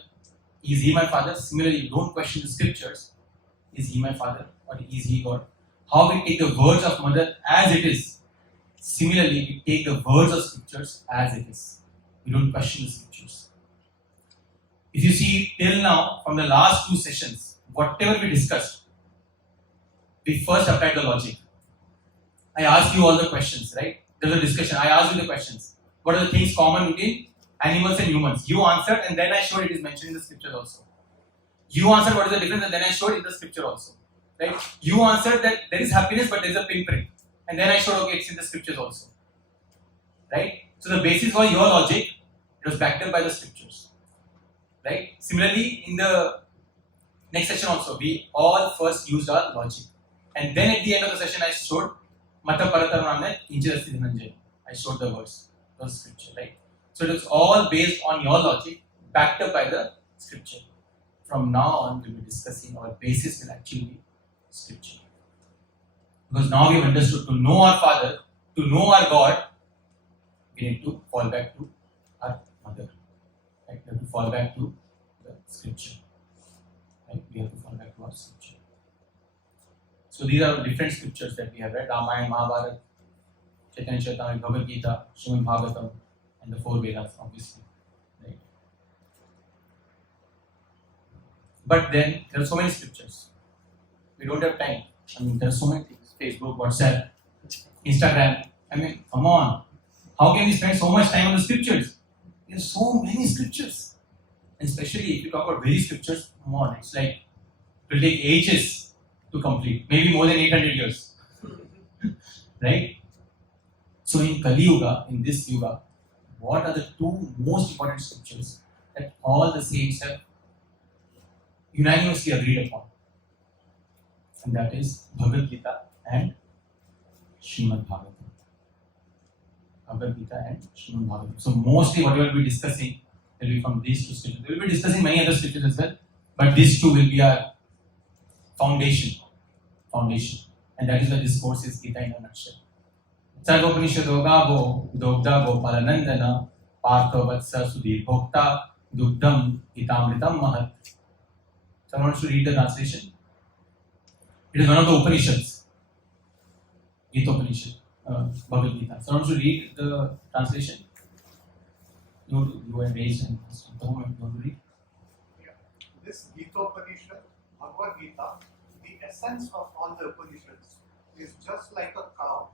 is he my father? Similarly, you don't question the scriptures, is he my father or is he God? How we take the words of mother as it is. Similarly, we take the words of scriptures as it is. We don't question the scriptures. If you see till now, from the last 2 sessions, whatever we discussed, we first applied the logic. I asked you all the questions, right? There was a discussion. I asked you the questions. What are the things common between animals and humans? You answered, and then I showed it is mentioned in the scripture also. You answered what is the difference, and then I showed in the scripture also. Right? You answered that there is happiness, but there is a pinprick, and then I showed okay, it's in the scriptures also. Right? So the basis for your logic, it was backed up by the scriptures. Right? Similarly, in the next session also, we all first used our logic, and then at the end of the session, I showed Mata Paratarmanne Injirasti Dhananjaya. I showed the verse, the scripture, right? So it was all based on your logic, backed up by the scripture. From now on, we'll be discussing our basis will actually be scripture. Because now we have understood to know our Father, to know our God, we need to fall back to our mother. Right? We have to fall back to the scripture. Right? We have to fall back to our scripture. So these are different scriptures that we have read: Ramayana, Mahabharata, Chaitanya, Chaitanya, Bhagavad Gita, Srimad Bhagavatam, and the 4 Vedas, obviously. Right? But then there are so many scriptures. We don't have time. I mean, there are so many things: Facebook, WhatsApp, Instagram. I mean, come on. How can we spend so much time on the scriptures? There are so many scriptures. And especially if you talk about very scriptures, come on, it's like it will take ages to complete, maybe more than 800 years. Right? So in Kali Yuga, in this Yuga, what are the 2 most important scriptures that all the saints have unanimously agreed upon? And that is Bhagavad Gita and Srimad Bhagavatam. Bhagavad Gita and Srimad Bhagavatam. So mostly what we will be discussing will be from these 2 scriptures. We will be discussing many other scriptures as well, but these 2 will be our foundation. And that is the discourse is Gita in a nutshell. Sarvopanishado Gavo, Dogda Gopalanandana, Partha Vatsa Sudhir Bhokta, Dugdam Gitamritam Mahat. So I want to read the translation. It is one of the Upanishads. Gita Upanishad, Bhagavad Gita. So I want to read the translation. You are raised and you want to read. Yeah. This Gita Upanishad, Bhagavad Gita, the essence of all the Upanishads is just like a cow,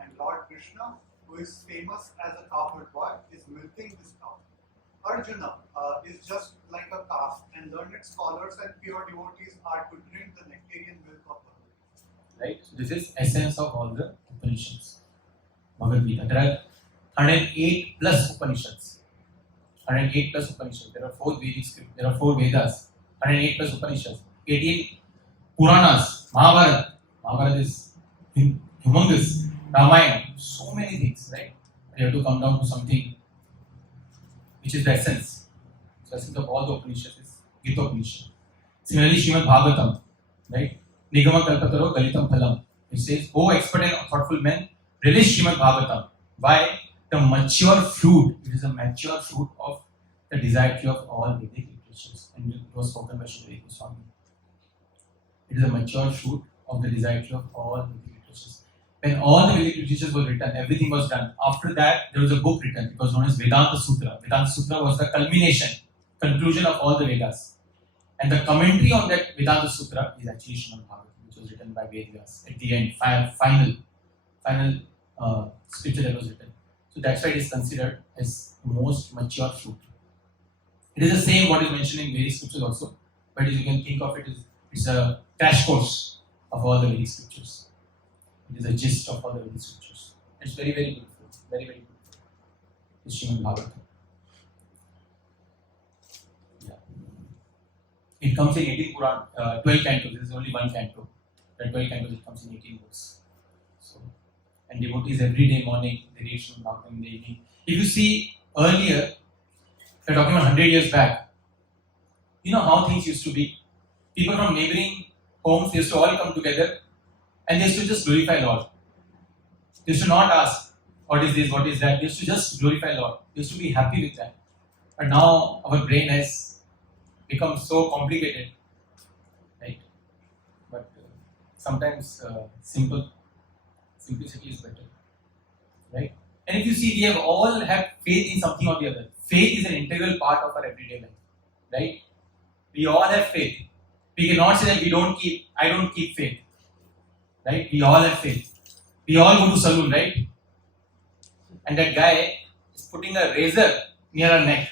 and Lord Krishna, who is famous as a cowherd boy, is milking this cow. Arjuna is just like a calf, and learned scholars and pure devotees are to drink the nectarian milk of the Right? So this is essence of all the Upanishads. Bhagavad Gita. There are 108 plus Upanishads. 108 plus Upanishads. There are 4 Vedic scripts. There are 4 Vedas. 108 plus Upanishads. 18 Puranas. Mahabharata is humongous. Ramayana. So many things, right? You have to come down to something which is the essence. So essence of all the Upanishads is Gita Upanishad. Similarly, Srimad Bhagavatam, right? Nigama Kalpataro Galitam Phalam. It says, "O expert and thoughtful men, relish Srimad Bhagavatam." Why? The mature fruit. It is a mature fruit of the desired tree of all Vedic literatures. And it was spoken by Shri Goswami. It is a mature fruit of the desired tree of all Vedic literatures. When all the Vedic literatures were written, everything was done. After that, there was a book written. It was known as Vedanta Sutra. Vedanta Sutra was the conclusion of all the Vedas. And the commentary on that Vedanta Sutra is actually Srimad Bhagavatam, which was written by Vedas at the end, final scripture that was written. So that's why it is considered as the most mature fruit. It is the same what is mentioned in various scriptures also, but as you can think of it as It's a crash course of all the Vedic scriptures. It is a gist of all the Vedic scriptures. It's very, very beautiful. Very, very beautiful. It's Srimad Bhagavatam. Yeah. It comes in 18 Puran, 12 cantos. This is only one canto. The 12 cantos, it comes in 18 books. So, and devotees every day morning, they read Srimad Bhagavatam in the evening. If you see earlier, we're talking about 100 years back, you know how things used to be. People from neighboring homes, they used to all come together and they used to just glorify Lord. They used to not ask, what is this, what is that. They used to just glorify Lord. They used to be happy with that. But now our brain has become so complicated, right? But sometimes simplicity is better, right? And if you see, we all have faith in something or the other. Faith is an integral part of our everyday life, right? We all have faith. We cannot say that I don't keep faith, right? We all have faith. We all go to salon, right? And that guy is putting a razor near our neck,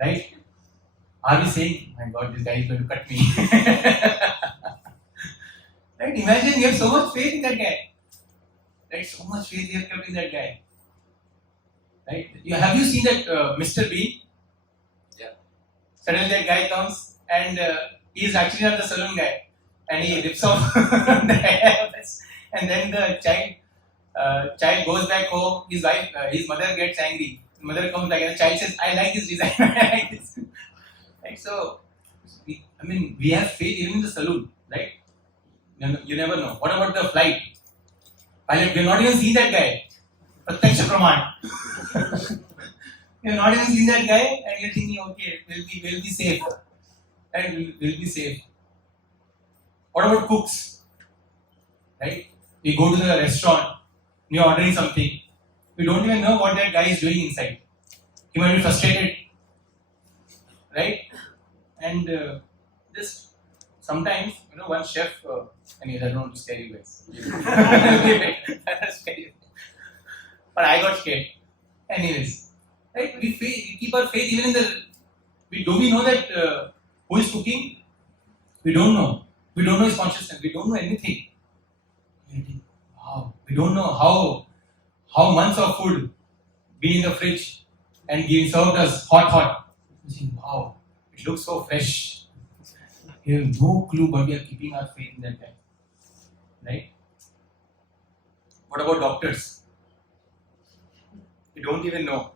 right? Are we saying, my God, this guy is going to cut me? Right? Imagine you have so much faith in that guy. Right? So much faith you have kept in that guy. Right? Have you seen that Mr. Bean? Yeah. Suddenly that guy comes and he is actually not the salon guy. And he rips off the hair. And then the child goes back home. His mother gets angry. The mother comes back and the child says, I like this design. I like this. Right? So, we have faith even in the saloon, right? You never know. What about the flight? Pilot, we have not even seen that guy. Pratyaksha Praman. We have not even seen that guy and you're thinking, okay, we'll be safe. And we'll be safe. What about cooks? Right? We go to the restaurant, you're ordering something. We don't even know what that guy is doing inside. He might be frustrated. Right? And just sometimes, one chef, anyways, I don't want to scare you guys. But I got scared. Anyways, right? We keep our faith even in do we know that who is cooking? We don't know. We don't know his consciousness. We don't know anything. Wow. We don't know how months of food be in the fridge and being served us hot. We think, wow, it looks so fresh. We have no clue, but we are keeping our faith in that guy. Right? What about doctors? We don't even know.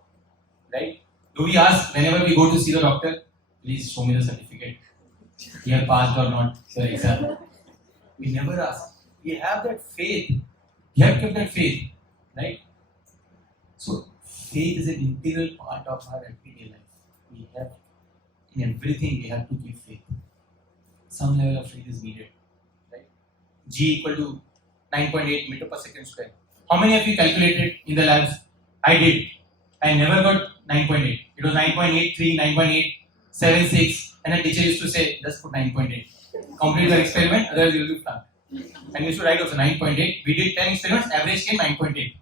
Right? Do we ask whenever we go to see the doctor, please show me the certificate. You have passed or not the exam. We never ask. We have that faith. We have kept that faith. Right? So, faith is an integral part of our everyday life. In everything we have to keep faith. Some level of faith is needed. Right? G equal to 9.8 meter per second square. How many of you calculated in the labs? I did. I never got 9.8. It was 9.83, 9.876, and the teacher used to say, just put 9.8. Complete your experiment, otherwise you will be flunked. And we should write also 9.8. We did 10 experiments, average came 9.8.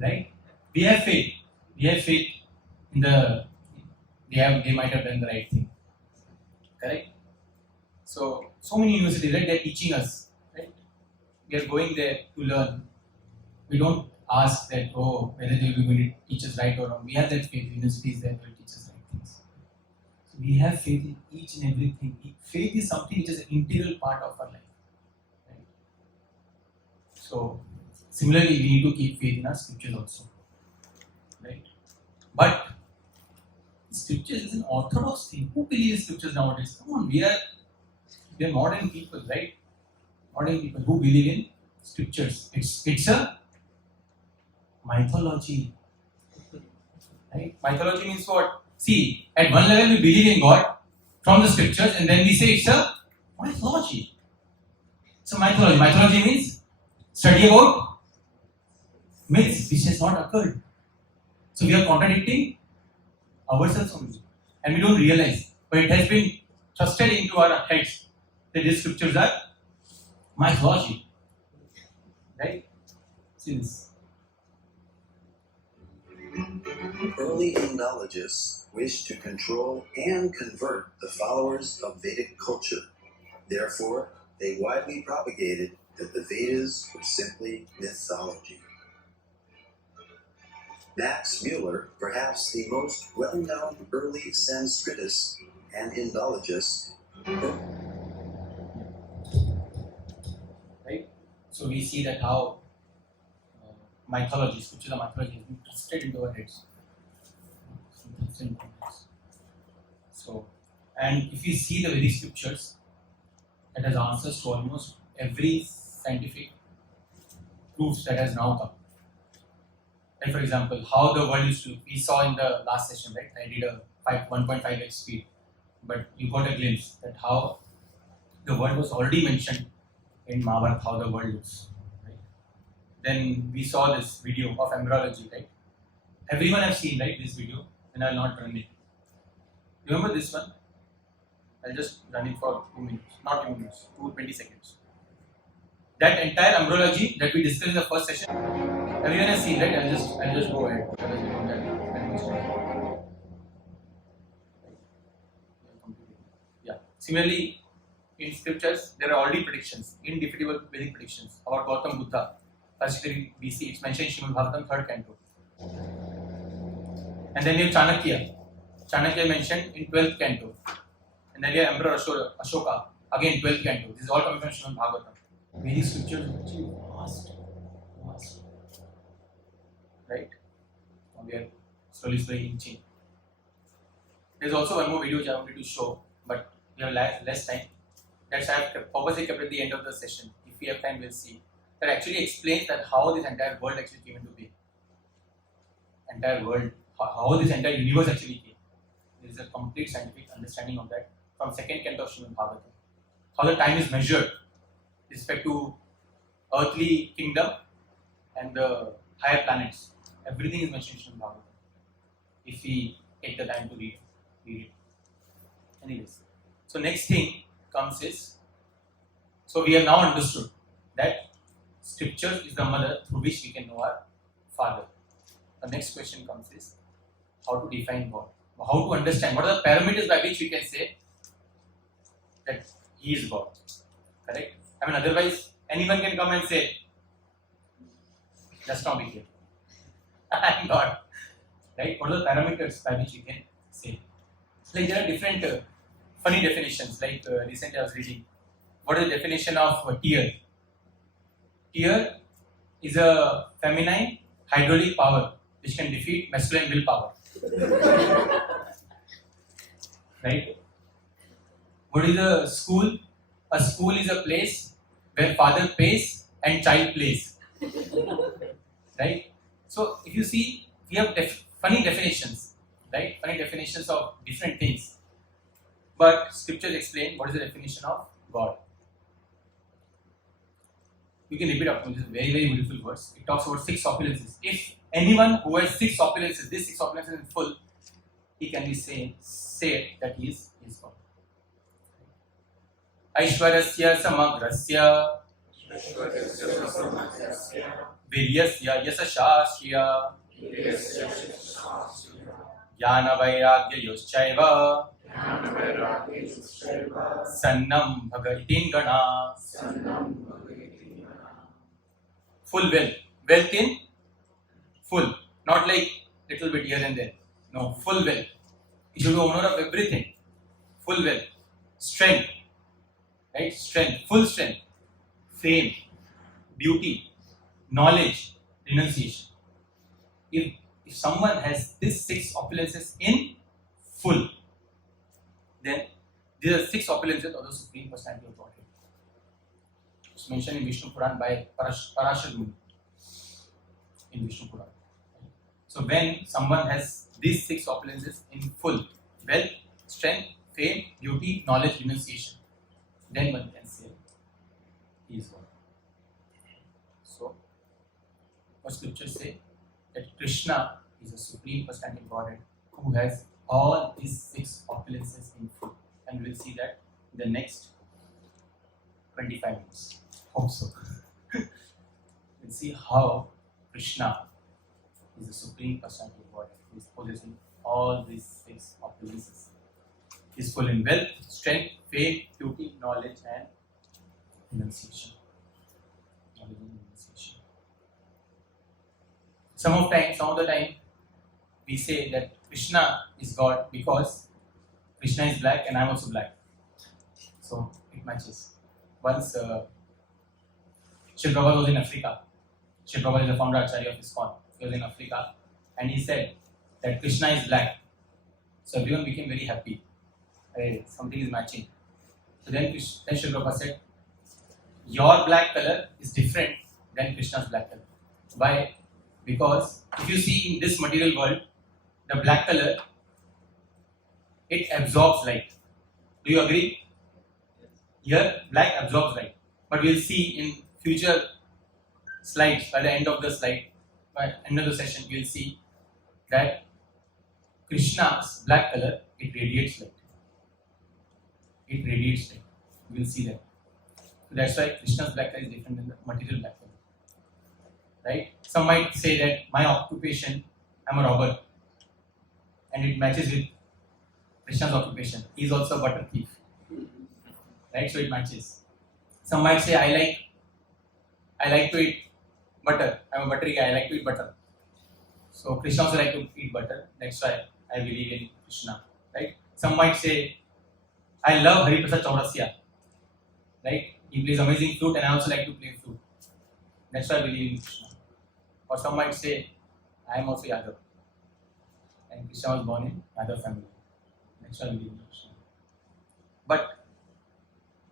Right? We have faith. We have faith in they might have done the right thing. Correct? So many universities, right? They're teaching us. Right? We are going there to learn. We don't ask that, whether they will be going to teach us right or wrong. We have that faith. Universities that will teach us right things. So we have faith in each and everything. Faith is something which is an integral part of our life. Right? So similarly, we need to keep faith in our scriptures also. Right? But scriptures is an orthodox thing. Who believes in scriptures nowadays? Come on, we are modern people, right? Modern people who believe in scriptures. It's a mythology. Right? Mythology means what? See, at one level we believe in God from the scriptures, and then we say it's a mythology. It's a mythology. Mythology means study about myths which has not occurred. So we are contradicting ourselves only, and we don't realize, but it has been thrusted into our heads that these scriptures are mythology. Right? See this. Early Indologists wished to control and convert the followers of Vedic culture. Therefore, they widely propagated that the Vedas were simply mythology. Max Mueller, perhaps the most well-known early Sanskritist and Indologist, right? So we see that how mythology, scriptures of mythology, has been thrusted into our heads. So, and if you see the very scriptures, that has answers to almost every scientific proofs that has now come. Like for example, how the world used to look. We saw in the last session, right? I did a 1.5x speed, but you got a glimpse that how the world was already mentioned in Mahabharata, how the world looks. Right? Then we saw this video of embryology, right? Everyone has seen, right, this video, and I will not run it. Remember this one? I'll just run it for 2 minutes, not 2 minutes, 20 seconds. That entire embryology that we discussed in the first session, everyone has seen, right? I'll just go ahead. Otherwise we don't have that much time. Yeah. Similarly, in scriptures, there are already predictions, indefeasible Vedic predictions about Gautam Buddha, first degree BC. It's mentioned in Srimad Bhagavatam, 3rd canto. And then you have Chanakya. Chanakya mentioned in 12th canto. And then you have Emperor Ashoka, again 12th canto. This is all coming from Srimad Bhagavatam. Vedic scriptures are actually vast. Right? Now we are slowly inching. There's also one more video which I wanted to show, but we have less time. That's why I have purposely kept at the end of the session. If we have time, we'll see. That actually explains that how this entire world actually came into being. Entire world, how this entire universe actually came. There is a complete scientific understanding of that from 2nd canto of Srimad Bhagavatam. How the time is measured with respect to earthly kingdom and the higher planets. Everything is mentioned in Srimad Bhagavatam. If we take the time to read it. Anyways, so next thing comes is, so we have now understood that scripture is the mother through which we can know our Father. The next question comes is how to define God, how to understand what are the parameters by which we can say that He is God. Correct? I mean, otherwise anyone can come and say, let's not be clear. I am God. Right? What are the parameters by which we can say? Like there are different funny definitions. Like recently I was reading, what is the definition of tear? Tear is a feminine hydraulic power which can defeat masculine willpower. Right? What is a school? A school is a place where father pays and child plays. Right? So if you see, we have funny definitions, right? Funny definitions of different things. But scriptures explain what is the definition of God. You can repeat after me. This is very, very beautiful verse. It talks about 6 opulences. If anyone who has 6 opulences, these 6 opulences in full, he can be say that he is God. Aishwarasya samagrasya Viryasya yasashasya Jnana vairagya yoschaiva Sannam bhagaitingana. Full wealth in full, not like little bit here and there. No, full wealth. You should be owner of everything. Full wealth, strength, right? Strength, full strength, fame, beauty, knowledge, renunciation. If someone has these 6 opulences in full, then these are 6 opulences of the Supreme Personality of Godhead. It's mentioned in Vishnu Puran by Parashar Muni. In Vishnu Puran. So when someone has these 6 opulences in full, wealth, strength, fame, beauty, knowledge, renunciation, then one can say he is God. So, what scriptures say? That Krishna is a Supreme Personality of Godhead who has all these 6 opulences in full. And we will see that in the next 25 minutes. Hope so. We'll see how Krishna is the Supreme Personality of Godhead who is possessing all these 6 opulences. He is full in wealth, strength, fame, beauty, knowledge, and enunciation. Knowledge and enunciation. Some of the time, we say that Krishna is God because Krishna is black and I am also black. So it matches. Once Srila Prabhupada was in Africa. Srila Prabhupada is the founder Acharya of ISKCON. He was in Africa and he said that Krishna is black. So everyone became very happy. Hey, something is matching. So then Srila Prabhupada said, your black color is different than Krishna's black color. Why? Because if you see in this material world, the black color, it absorbs light. Do you agree? Here, black absorbs light. But we will see in future slides, by the end of the slide, by the end of the session, we will see that Krishna's black color, it radiates light. It radiates light. We will see that. So that's why Krishna's black color is different than the material black color. Right? Some might say that my occupation, I'm a robber. And it matches with Krishna's occupation. He is also a butter thief. Right? So it matches. Some might say I like to eat butter. I'm a buttery guy. I like to eat butter. So Krishna also like to eat butter. That's why I believe in Krishna. Right? Some might say I love Hari Prasad Chaurasia. Right? He plays amazing flute and I also like to play flute. That's why I believe in Krishna. Or some might say I am also Yadav. And Krishna was born in Yadav family. That's why I believe in Krishna. But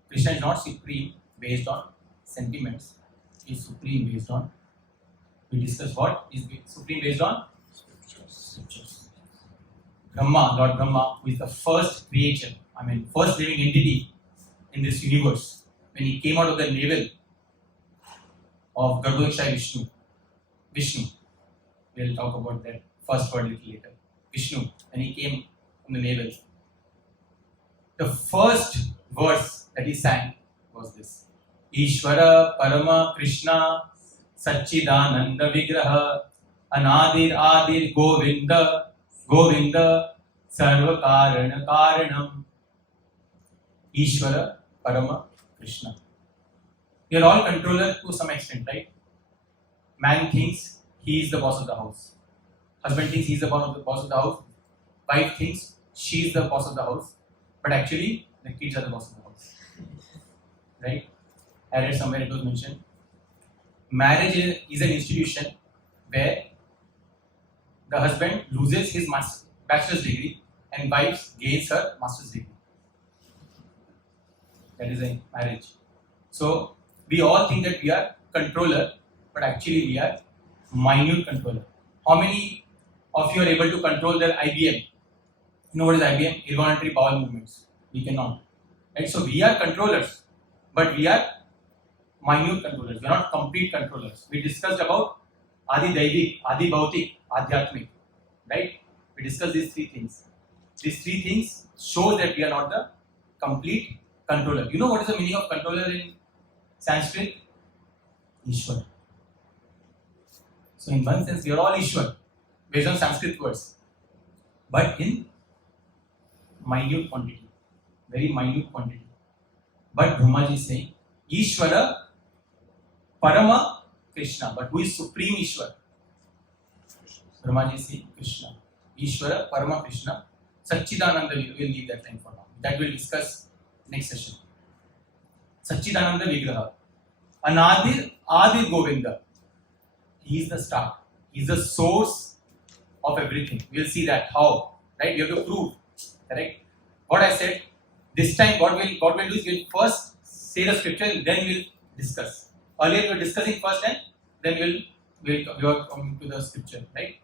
Krishna is not supreme based on sentiments. He is supreme based on, we discuss what is supreme based on? Scriptures. Brahma, Lord Brahma, who is the first creature, first living entity in this universe, when he came out of the navel of Garbhodakshaya Vishnu, we will talk about that first word a little later. Vishnu, when he came from the navel, the first verse that he sang was this: Ishvara Parama Krishna Satchidananda Vigraha Anadir Adir Govinda Govinda Sarva Karana Karanam. Ishvara Parama Krishna. We are all controller to some extent, right? Man thinks he is the boss of the house. Husband thinks he is the boss of the house. Wife thinks she is the boss of the house. But actually, the kids are the boss of the house. Right? I read somewhere it was mentioned. Marriage is an institution where the husband loses his bachelor's degree and wife gains her master's degree. That is a marriage. So, we all think that we are controller, but actually we are minute controller. How many of you are able to control their IBM? You know what is IBM? Involuntary bowel movements. We cannot. Right? So we are controllers, but we are minute controllers. We are not complete controllers. We discussed about Adi Daivik, Adi Bhautik, Adhyatmik. Right? We discussed these 3 things. These 3 things show that we are not the complete controller. You know what is the meaning of controller in Sanskrit? Ishwar. So in one sense, we are all Ishwar, based on Sanskrit words. But in minute quantity, very minute quantity. But Brahmaji is saying, Ishvara Parama Krishna. But who is Supreme Ishwar? Brahmaji is saying Krishna. Ishvara Parama Krishna. Satchidananda, we will leave that time for now. That we will discuss next session. Satchidananda Vigraha. Anadir Adir Govinda. He is the start. He is the source of everything. We will see that. How? Right? You have to prove. Correct? What I said, this time what we'll do is we'll first say the scripture and then we'll discuss. Earlier we were discussing first and then we'll come to the scripture. Right?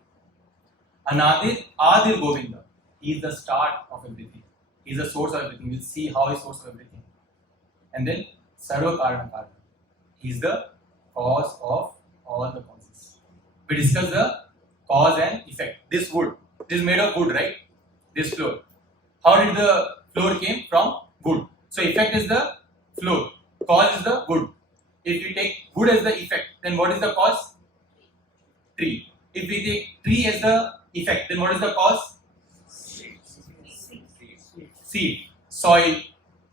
Anadir Adir Govinda. He is the start of everything. He is the source of everything. We'll see how he is the source of everything. And then Sarva Karana Karana. He is the cause of all the causes. We discussed the cause and effect. This wood. This is made of wood, right? This floor. How did the floor came from? Wood. So effect is the floor. Cause is the wood. If we take wood as the effect, then what is the cause? Tree. If we take tree as the effect. Then what is the cause? Seed, soil,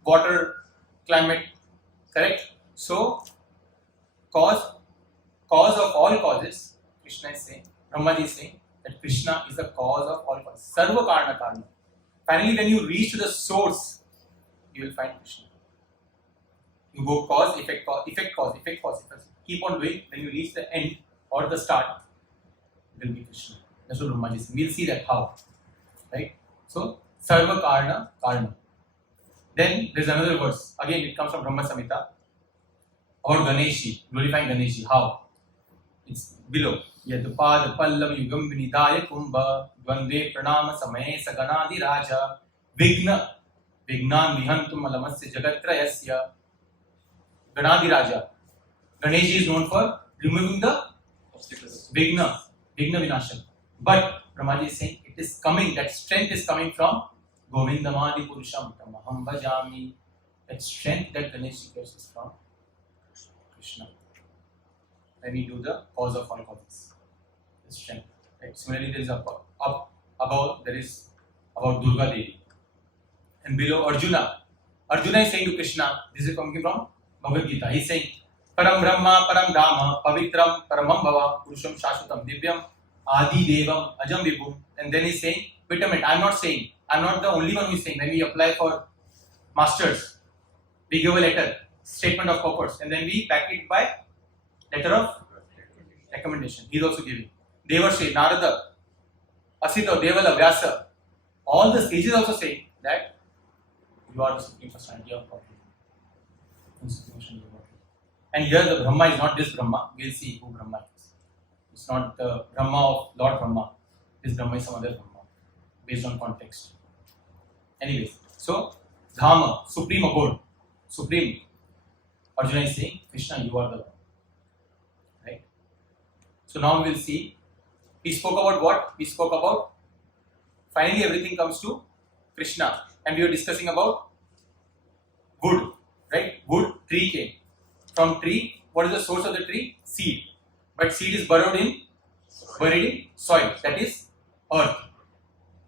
water, climate. Correct? So, cause of all causes, Krishna is saying, Brahmaji is saying that Krishna is the cause of all causes. Sarva karna karma. Finally, when you reach to the source, you will find Krishna. You go cause, effect, cause, effect, cause, effect, cause, effect. Keep on doing. When you reach the end or the start, it will be Krishna. That's what Brahmaji is saying. We'll see that how. Right? So, Sarva karna karma. Then there's another verse. Again, it comes from Brahma Samhita. About Ganeshi, glorifying Ganeshi. How? It's below. Yadupad pallam yugam vinidaya kumbha dvande pranama samaye saganadi raja vignan vihantum alamasya jagatrayasya ganadi raja. Ganeshi is known for removing the vigna vinasham. But Brahmaji is saying it is coming, that strength is coming from Govindamadi Purusham Tamaham Bhajami. That strength that Ganesh gets is from Krishna. When we do the cause of all causes, the strength. Right? Similarly, there is up above, there is about Durga Devi, and below Arjuna. Arjuna is saying to Krishna, this is coming from Bhagavad Gita. He is saying, Param Brahma, Param Dhamma, Pavitram, Paramam Bhava, Purusham Shashvatam, Divyam, Adi Devam, Ajam Vibhum. And then he is saying, wait a minute, I am not saying, I am not the only one who is saying. When we apply for masters, we give a letter, statement of purpose, and then we back it by letter of recommendation. He is also giving. Devarshi, Narada, Acyuta, Devala, Vyasa, all the sages also say that you are the Supreme Personality of God. And here the Brahma is not this Brahma. We will see who Brahma is. It's not the Brahma of Lord Brahma. This Brahma is some other Brahma, based on context. Anyways, so Dhamma, Supreme Abode, Supreme. Arjuna is saying, Krishna, you are the one. Right? So now we will see. We spoke about what? We spoke about finally everything comes to Krishna. And we were discussing about wood. Right? Wood, tree came. From tree, what is the source of the tree? Seed. But seed is buried in soil. That is earth.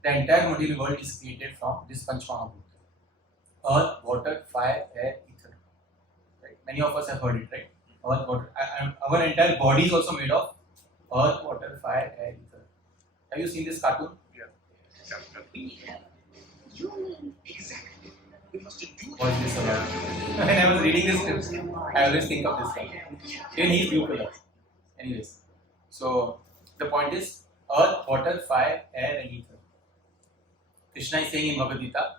The entire material world is created from this Panchmahabhut. Earth, water, fire, air, ether. Right? Many of us have heard it, right? Earth, water. Our entire body is also made of earth, water, fire, air, ether. Have you seen this cartoon? What is this about? When I was reading this script, I always think of this guy. Even he is blue color. Anyways, so the point is earth, water, fire, air, and ether. Krishna is saying in Bhagavad Gita,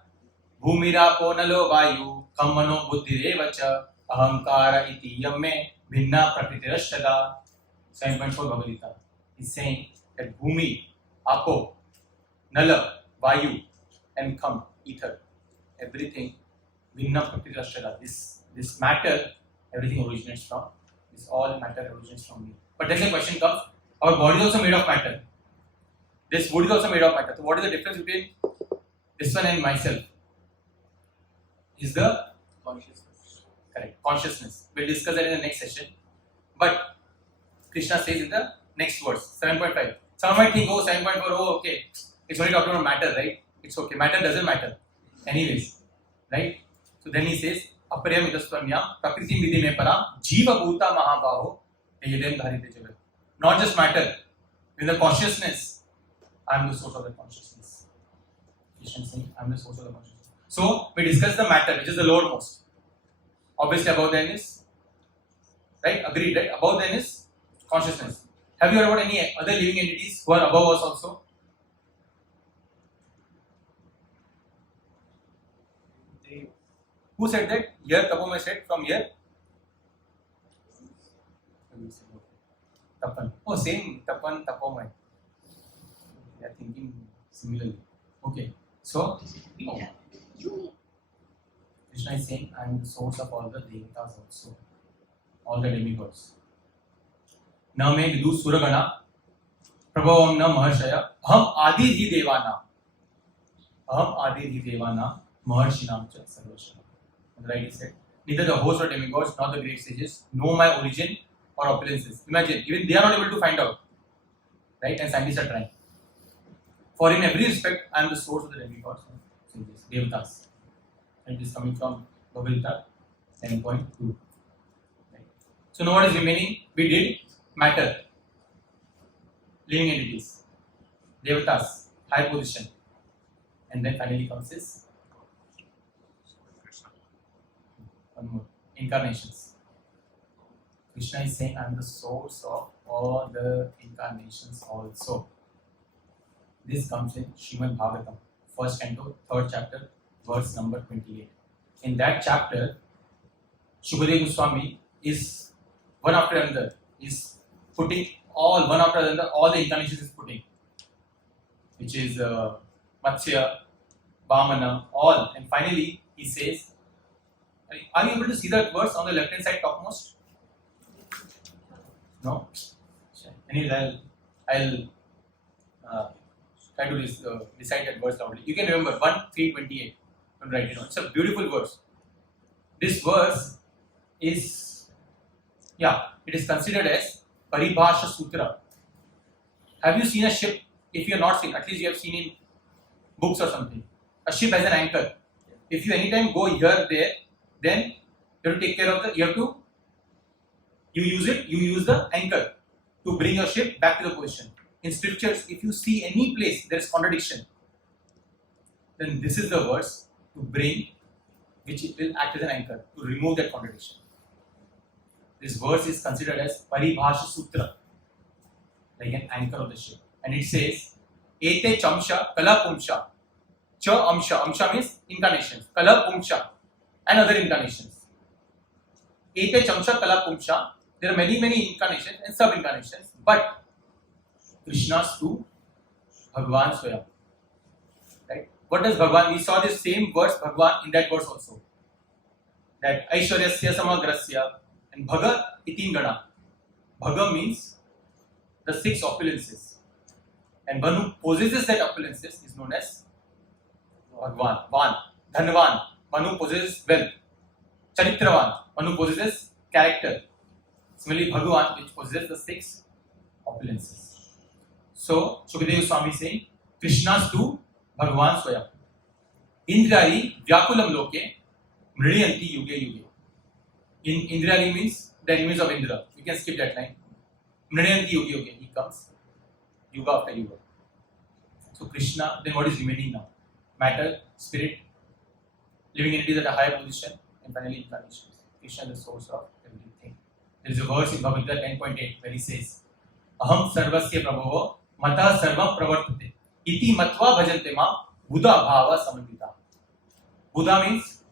Bhumirapo nalo vayu kammano buddhirevacha ahankara iti yamme bhinna prakritirashtada. 7.4 Bhagavad Gita. He's saying that Bhumi, Apo, Nala, Vayu, and Kam, ether, everything, bhinna prakritirashtada. This matter, everything originates from. This all matter originates from me. But then the question comes, our body is also made of matter. This wood is also made of matter. So what is the difference between this one and myself? Is the consciousness. Correct. Consciousness. We'll discuss that in the next session. But Krishna says in the next verse, 7.5. Some might think, oh, 7.4, oh, okay. It's only talking about matter, right? It's okay. Matter doesn't matter. Anyways, right? So then he says, Aparyam idastvanyam prakriti vidhi me param jiva bhuta mahabaho yedem dharite jagat. Not just matter. With the consciousness, I am the source of the consciousness. Krishna is saying, I am the source of the consciousness. So we discuss the matter, which is the lowermost. Obviously, above them is, right? Agreed, right? Above them is consciousness. Have you heard about any other living entities who are above us also? Who said that? Here, Tapoma said from here. Tapan. Oh, same. Tapan, Tapoma. They are thinking similarly. Okay. So, Krishna is saying, I am the source of all the devatas also. All the demigods. Na me vidu suragana prabhavam na maharshaya aham adi devana maharshinam cha sarvasha. On the right he said, neither the host or demigods nor the great sages know my origin or opulences. Imagine, even they are not able to find out. Right? And scientists are trying. For in every respect, I am the source of the demigods. So this Devatas. It is coming from Bhagavad 10.2. Right. So now what is remaining? We did matter, living entities, Devatas, high position, and then finally comes this one more, incarnations. Krishna is saying, I am the source of all the incarnations also. This comes in Srimad Bhagavatam, first canto, third chapter, verse number 28. In that chapter, Shukadeva Goswami is one after another, is putting all, one after another, all the incarnations is putting, which is Matsya, Vamana, all. And finally, he says, are you able to see that verse on the left hand side topmost? No? Anyways, I'll try to recite that verse loudly. You can remember 1:3:28. Don't write it down. It's a beautiful verse. This verse is, it is considered as Paribhasha Sutra. Have you seen a ship? If you have not seen, at least you have seen in books or something. A ship has an anchor. If you anytime go here, there, then you have to take care of you use the anchor to bring your ship back to the position. In scriptures, if you see any place there is contradiction, then this is the verse to bring, which it will act as an anchor to remove that contradiction. This verse is considered as Paribhasha Sutra, like an anchor of the ship. And it says, Ete Chamsha Kala Pumsha. Cha Amsha. Amsha means incarnations. Kala Pumsha and other incarnations. Ete Chamsha Kala Pumsha. There are many incarnations and sub-incarnations, but Krishna's to Bhagavan Swayam. Right? What does Bhagavan? We saw this same verse, Bhagavan, in that verse also. That Aishwaryasya Samagrasya and Bhaga Itin Gana. Bhaga means the 6 opulences. And one who possesses that opulences is known as Bhagavan. Van, Dhanvan, one who possesses wealth. Charitravan, one who possesses character. Similarly, Bhagavan, which possesses the 6 opulences. So, Shukadeva Swami is saying, Krishna's to Bhagavan Swayam. Indrari Vyakulam Loke Mriyanti Yuge Yuge. In Indrari means the enemies of Indra. You can skip that line. Mriyanti Yuge Yuge. He comes Yuga after Yuga. So, Krishna, then what is remaining now? Matter, spirit, living entities at a higher position, and finally incarnations. Krishna is the source of everything. There is a verse in Bhagavad Gita 10.8 where he says, Aham sarvasya prabhavo mata sarvam pravartate iti matva bhajante ma Buddha bhava samandita. Buddha means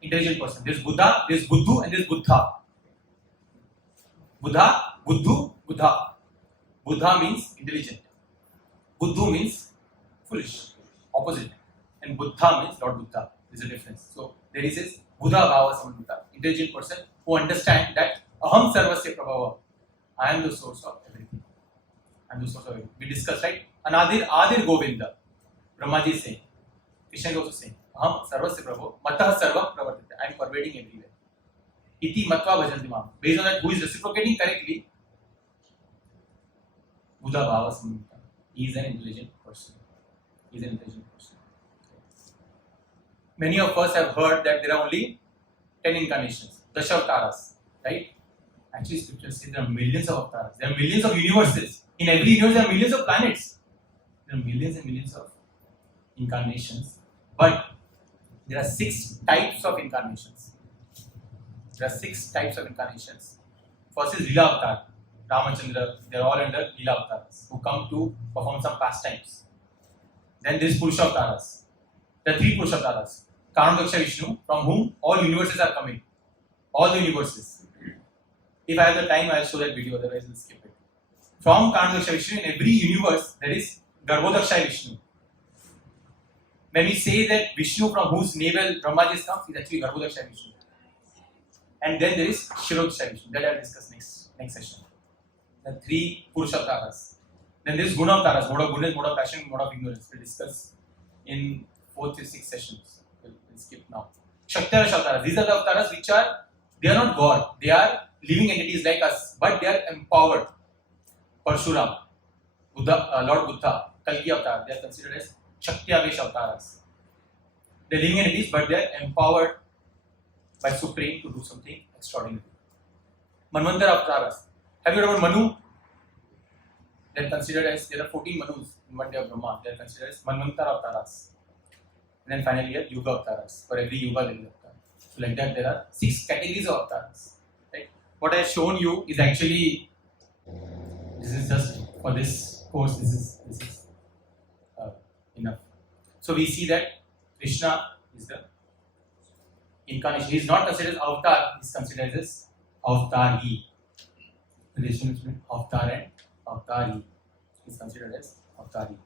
intelligent person. There is Buddha, there is Buddhu, and there is Buddha. Buddha, Buddhu, Buddha. Buddha means intelligent. Buddhu means foolish, opposite. And Buddha means Lord Buddha. There is a difference. So there is this Buddha bhava samandita, intelligent person who understands that Aham sarvasya prabhava. I am the source of everything. I am the source of everything. We discussed, right? Adir Govinda. Brahmaji is saying. Krishna is also saying. Aham sarvasya prabhu. Matah sarvam pravartate. I am pervading everywhere. Iti matva bhajanti mam. Based on that, who is reciprocating correctly? Buddha bhava samhita. He is an intelligent person. He is an intelligent person. Many of us have heard that there are only 10 incarnations. Dashavtaras. Right? Actually, scripture says there are millions of avatars. There are millions of universes. In every universe, there are millions of planets. There are millions and millions of incarnations. But there are 6 types of incarnations. There are 6 types of incarnations. First is Lila Avatar. Ramachandra, they are all under Lila Avatars who come to perform some pastimes. Then there is Purusha Avatars. There are 3 Purusha Avatars. Karnadaksha Vishnu, from whom all universes are coming. All the universes. If I have the time, I will show that video, otherwise we'll skip it. From Karnadaksha Vishnu, in every universe, there is Garbhodaksha Vishnu. When we say that Vishnu from whose navel Brahmaji comes, is actually Garbhodaksha Vishnu. And then there is Shirodaksha Vishnu. That I will discuss next session. The 3 Purusha Avtaras. Then there is Guna Avtaras, mode of goodness, mode of passion, mode of ignorance. We'll discuss in 4th to 6th sessions. We'll skip now. Shaktara Avtaras. These are the Avtaras which they are not God. They are living entities like us, but they are empowered. Parshuram. Lord Buddha, Kalki Avatar, they are considered as Shakti Avesh Avataras. They are living entities, but they are empowered by Supreme to do something extraordinary. Manvantara Avataras. Have you heard about Manu? They are considered as, there are 14 Manus in one day of Brahma. They are considered as Manvantara Avataras. And then finally, here, Yuga Avataras. For every Yuga, there is an Avatar. So, like that, there are 6 categories of Avatars. Right? What I have shown you is actually, this is just for this course, this is enough. So, we see that Krishna is the incarnation. He is not considered as Avatar, he is considered as Avatari. The relation between Avatar and Avatari is considered as Avatari.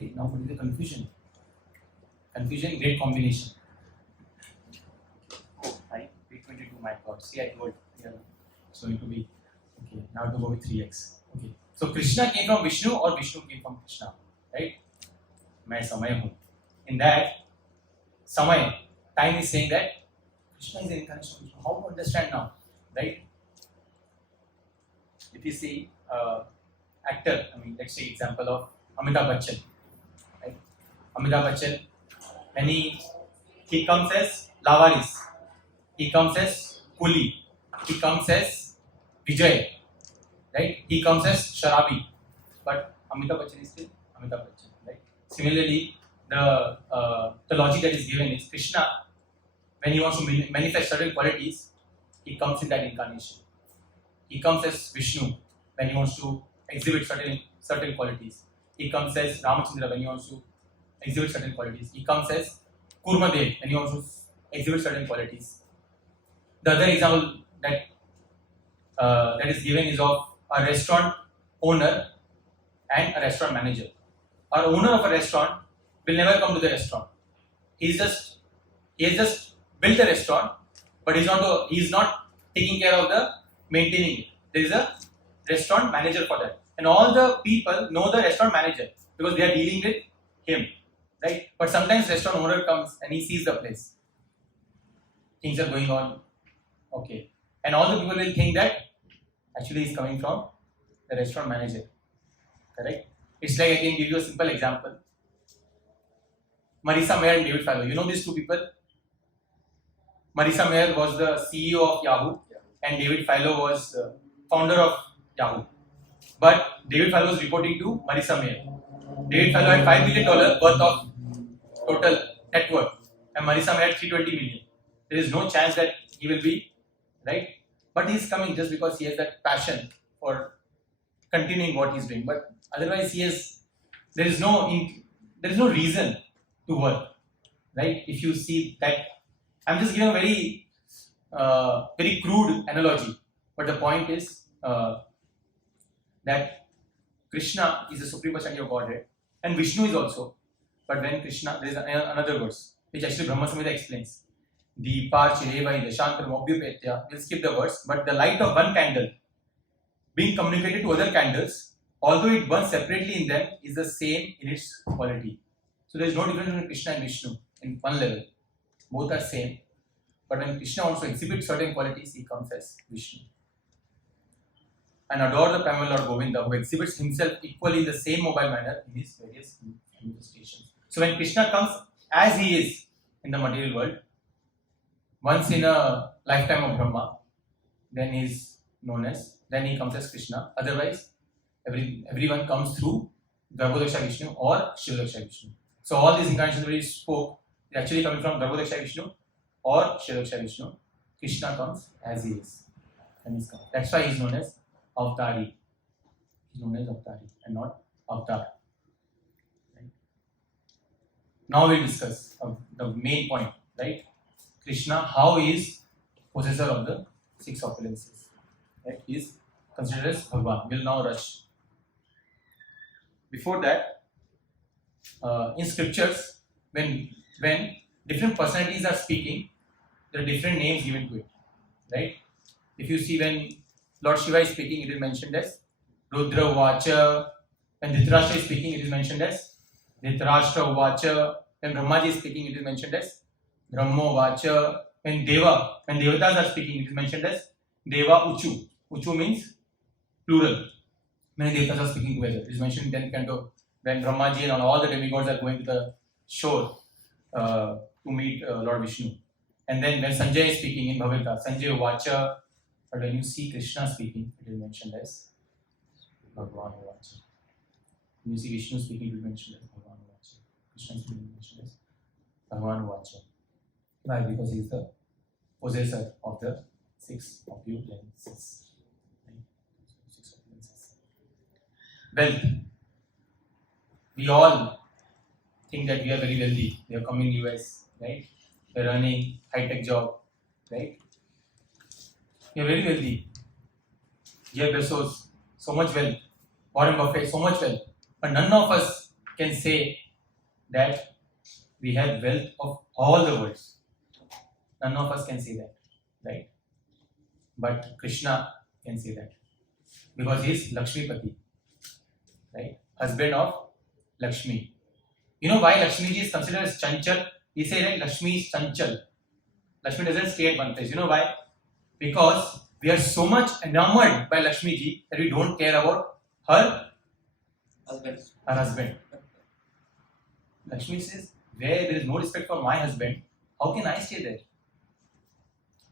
Right, now what is the confusion? Confusion, great combination. Oh, I 322, my God. See, I told you. So it will be okay. Now to go with 3x. Okay. So Krishna came from Vishnu or Vishnu came from Krishna, right? मैं समय हूँ. In that समय, time is saying that Krishna is the incarnation of Vishnu. How to understand now, right? If you see actor, I mean, let's take example of Amitabh Bachchan, right? Amitabh Bachchan, when he comes as Lavaris, he comes as Kuli, he comes as Vijay, right? He comes as Sharabi, but Amitabh Bachchan is still Amitabh Bachchan, right? Similarly, the logic that is given is Krishna, when he wants to manifest certain qualities, he comes in that incarnation. He comes as Vishnu when he wants to exhibit certain qualities. He comes as Ramachandra when he wants to exhibit certain qualities. He comes as Kurmadev when he wants to exhibit certain qualities. The other example that is given is of a restaurant owner and a restaurant manager. Our owner of a restaurant will never come to the restaurant. He has just built the restaurant, but he is not taking care of the maintaining it. There is a restaurant manager for that, and all the people know the restaurant manager because they are dealing with him, right? But sometimes restaurant owner comes and he sees the place. Things are going on, okay, and all the people will think that actually he is coming from the restaurant manager, correct? It's like I can give you a simple example. Marissa Mayer and David Fallow. You know these two people? Marissa Mayer was the CEO of Yahoo and David Fallow was founder of Yahoo. But David Fallow was reporting to Marissa Mayer. David Fallow had $5 million worth of total net worth and Marissa Mayer had $320 million. There is no chance that he will be, right? But he is coming just because he has that passion for continuing what he is doing. But otherwise there is no reason to work, right? If you see that, I'm just giving a very crude analogy, but the point is that Krishna is the supreme personality of Godhead and Vishnu is also. But when Krishna, there is another verse which actually Brahma Samhita explains. Deepa Chirevai Dashantaram Obhyupetya. We'll skip the verse, but the light of one candle being communicated to other candles, although it burns separately in them, is the same in its quality. So there is no difference between Krishna and Vishnu in one level. Both are same. But when Krishna wants to exhibit certain qualities, he comes as Vishnu. And adore the primal Lord Govinda, who exhibits himself equally in the same mobile manner in his various manifestations. So when Krishna comes as he is in the material world, once in a lifetime of Brahma, then he is known as, then he comes as Krishna. Otherwise, everyone comes through Garbhodaksha Vishnu or Shivadaksha Vishnu. So all these incarnations we spoke, they actually coming from Garbhodaksha Vishnu or Shivadaksha Vishnu. Krishna comes as he is. And that's why he is known as Avatari. He is known as Avatari and not Avatar. Right? Now we'll discuss the main point, right? Krishna, how he is possessor of the 6 opulences. Right? He is considered as Bhagavan. We'll now rush. Before that, in scriptures, when different personalities are speaking, there are different names given to it, right? If you see when Lord Shiva is speaking, it is mentioned as Rudra Vacha. When Dhritarashtra is speaking, it is mentioned as Dhritarashtra Vacha. When Brahmaji is speaking, it is mentioned as Brahmo Vacha. When Devatas are speaking, it is mentioned as Deva Uchu. Uchu means plural. many devtas are speaking together. It is mentioned in 10th canto when Brahmaji and all the demigods are going to the shore to meet Lord Vishnu. And then when Sanjay is speaking in Bhagavad Sanjay Vacha, but when you see Krishna speaking, it is mentioned as Bhagavan Vacha. When you see Vishnu speaking, it is mentioned as Bhagavan Vacha. Krishna is mentioned as Bhagavan Vacha. Why? Because he is the possessor of the six opulent senses. Wealth. We all think that we are very wealthy. We are coming US, right? We are earning high-tech job, right? We are very wealthy. Jeff Bezos, so much wealth. Warren Buffett, so much wealth. But none of us can say that we have wealth of all the worlds. None of us can say that, right? But Krishna can say that because he is Lakshmipati, right? Husband of Lakshmi. You know why Lakshmi ji is considered as Chanchal? We say that Lakshmi is Chanchal. Lakshmi doesn't stay at one place. You know why? Because we are so much enamored by Lakshmi ji that we don't care about her husband. Lakshmi says, where there is no respect for my husband, how can I stay there?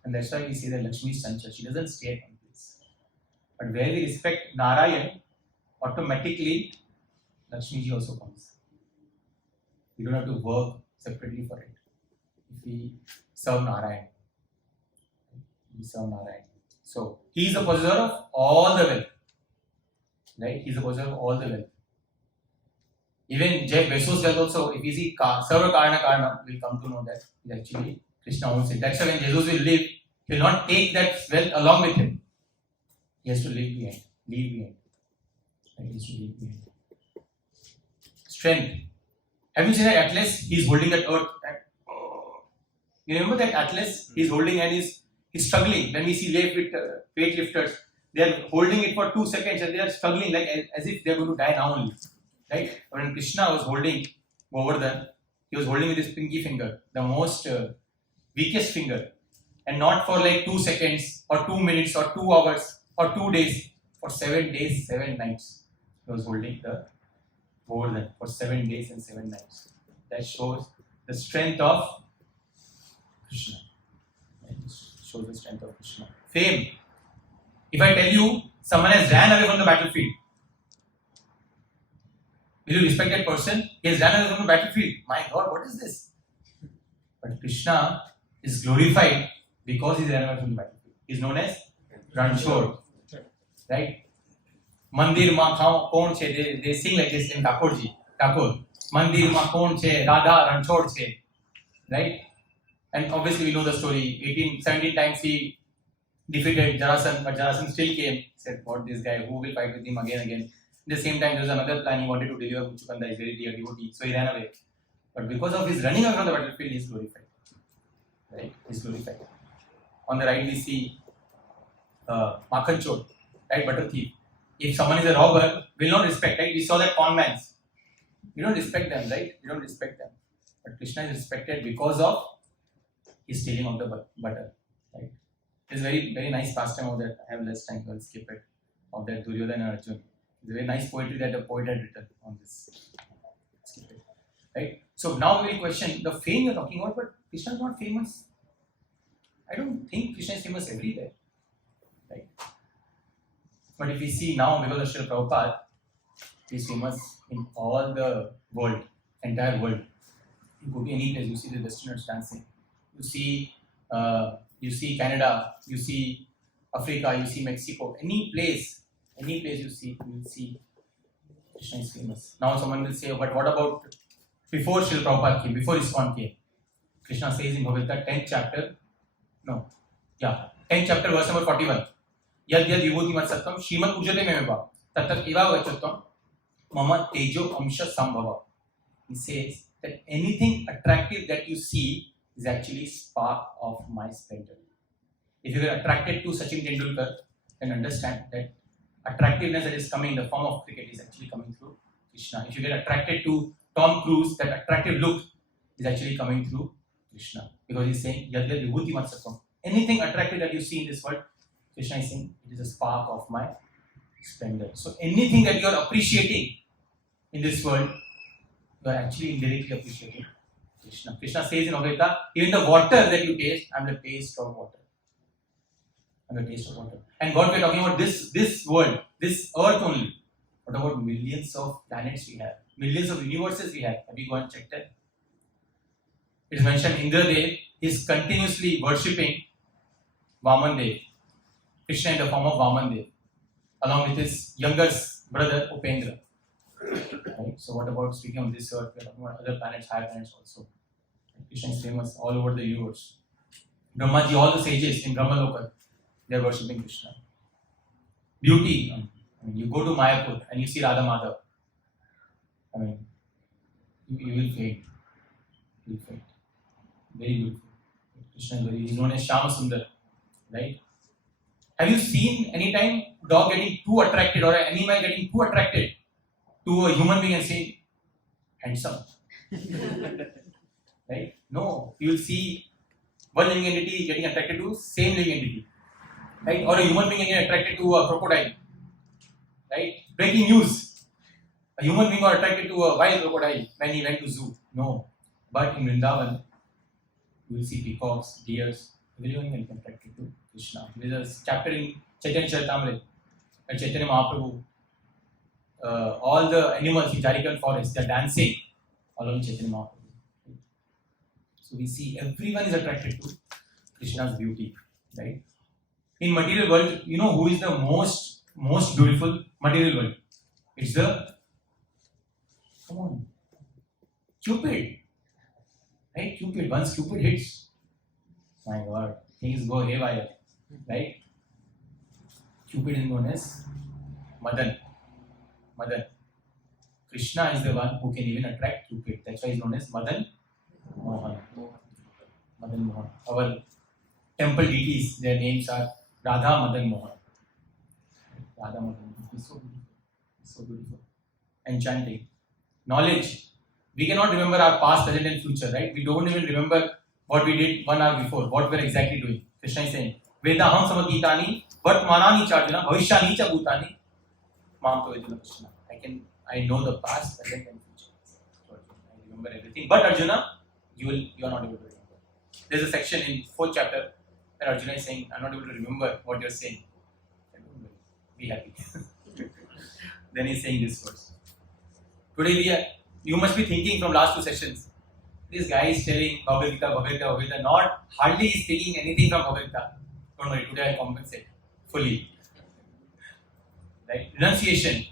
And that's why we say that Lakshmi is Chanchal. She doesn't stay at one place. But where we respect Narayan, automatically Lakshmi ji also comes. We don't have to work separately for it. If we serve Narayan, we serve Narayan. So he is the possessor of all the wealth, right? He is the possessor of all the wealth. Even Jeff Bezos' wealth also, if you see Sarva Karana Karana, we'll come to know that is actually Krishna owns it. That's why when Jesus will live, he will not take that wealth along with him. He has to leave behind. Right? He has to leave behind. Strength. Have you seen that Atlas? He's holding that earth. You remember that Atlas? He's holding and he's struggling. When we see weightlifters, they are holding it for 2 seconds and they are struggling like as if they are going to die now only. Right? When Krishna was holding Govardhan, he was holding with his pinky finger, the most weakest finger, and not for like 2 seconds or 2 minutes or 2 hours or 2 days. For 7 days, 7 nights, he was holding the Govardhan for 7 days and 7 nights. That shows the strength of Krishna. Right? This shows the strength of Krishna. Fame. If I tell you someone has ran away from the battlefield, will you respect that person? He has ran away from the battlefield. My God, what is this? But Krishna is glorified because he ran away from the battlefield. He is known as Ranchor. Right? Mandir ma kaun che, they sing like this in Thakurji. Thakur. Mandir ma kaun che, Radha Ranchor che. Right? And obviously we know the story. 17 times he defeated Jarasan, but Jarasan still came. Said, what this guy, who will fight with him again? At the same time, there was another plan. He wanted to deliver Muchukanda, his very dear devotee. So he ran away. But because of his running away from the battlefield, he is glorified. Right? He is glorified. On the right, we see Makhan Chor, right? Butter thief. If someone is a robber, we will not respect, right? We saw that con mans. We don't respect them, right? We don't respect them. But Krishna is respected because of his stealing of the butter, right? It's very, very nice pastime of that. I have less time, so I'll skip it. Of that Duryodhana and Arjun. It's a very nice poetry that the poet had written on this. Skip it. Right? So now we will question the fame you're talking about, but Krishna is not famous. I don't think Krishna is famous everywhere. Right? But if we see now, because of Srila Prabhupada, he is famous in all the world, entire world. You go to any place, you see the Westerners dancing. You see Canada, you see Africa, you see Mexico. Any place you will see Krishna is famous. Now someone will say, but what about before Srila Prabhupada came, before ISKCON came? Krishna says in Bhagavad Gita, 10th chapter, 10th chapter, verse number 41. Yad yad vibhuti mat sattam shrimat ujate memeva tatat eva vachattam mama tejo amsha sambhava. He says that anything attractive that you see is actually spark of my splendor. If you are attracted to Sachin Tendulkar, then understand that attractiveness that is coming in the form of cricket is actually coming through Krishna. If you get attracted to Tom Cruise, that attractive look is actually coming through Krishna. Because he's saying, Yad yad vibhuti mat sattam. Anything attractive that you see in this world, Krishna is saying, it is a spark of my splendor. So anything that you are appreciating in this world, you are actually indirectly appreciating Krishna. Krishna says in Bhagavad, even the water that you taste, I am the taste of water. I am the taste of water. And God, we are talking about this world, this earth only. What about millions of planets we have? Millions of universes we have. Have you gone and checked that? It is mentioned Indradev is continuously worshipping Vamandev, Krishna in the form of Vamandev, along with his younger brother Upendra. Right? So what about speaking of this earth? We are talking about other planets, higher planets also. Krishna is famous all over the universe. Brahmaji, all the sages in Brahmaloka, they are worshipping Krishna. Beauty. I mean, you go to Mayapur and you see Radha Madhav. I mean, you will faint. You will faint. Very beautiful. Krishna is known as Shama Sundar, right? Have you seen any time dog getting too attracted or an animal getting too attracted to a human being and saying, handsome? Right? No. You will see one living entity getting attracted to same living entity. Right? Or a human being getting attracted to a crocodile. Right? Breaking news. A human being got attracted to a wild crocodile when he went to zoo. No. But in Vrindavan, you will see peacocks, deers, everyone will be attracted to Krishna. There is a chapter in Chaitanya Charitamrita, where Chaitanya Mahaprabhu, all the animals in Jarikan forest, they are dancing along Chaitanya Mahaprabhu. So we see everyone is attracted to Krishna's beauty, right? In material world, you know who is the most beautiful material world? It's the, come on, Cupid. Right? Cupid. Once Cupid hits, my God, things go haywire. Right? Cupid is known as Madan. Krishna is the one who can even attract Cupid. That's why he's known as Madan Mohan. Our temple deities, their names are Radha Madan Mohan. Radha Madan Mohan. He's so beautiful. So beautiful. Enchanting. Knowledge. We cannot remember our past, present and future, right? We don't even remember what we did 1 hour before, what we're exactly doing. Krishna is saying, Vedaham samadhitani, Vartmanani charjuna, Bhavishyani cha bhutani, Mam to Vedana Krishna. I know the past, present and future. I remember everything. But Arjuna, you are not able to remember. There's a section in 4th chapter where Arjuna is saying, I'm not able to remember what you're saying. Be happy. Then he's saying this verse. Today you must be thinking from last 2 sessions, this guy is telling Bhagavad Gita, not hardly is taking anything from Bhagavad Gita. Don't worry, today I'll compensate fully. Right? Renunciation.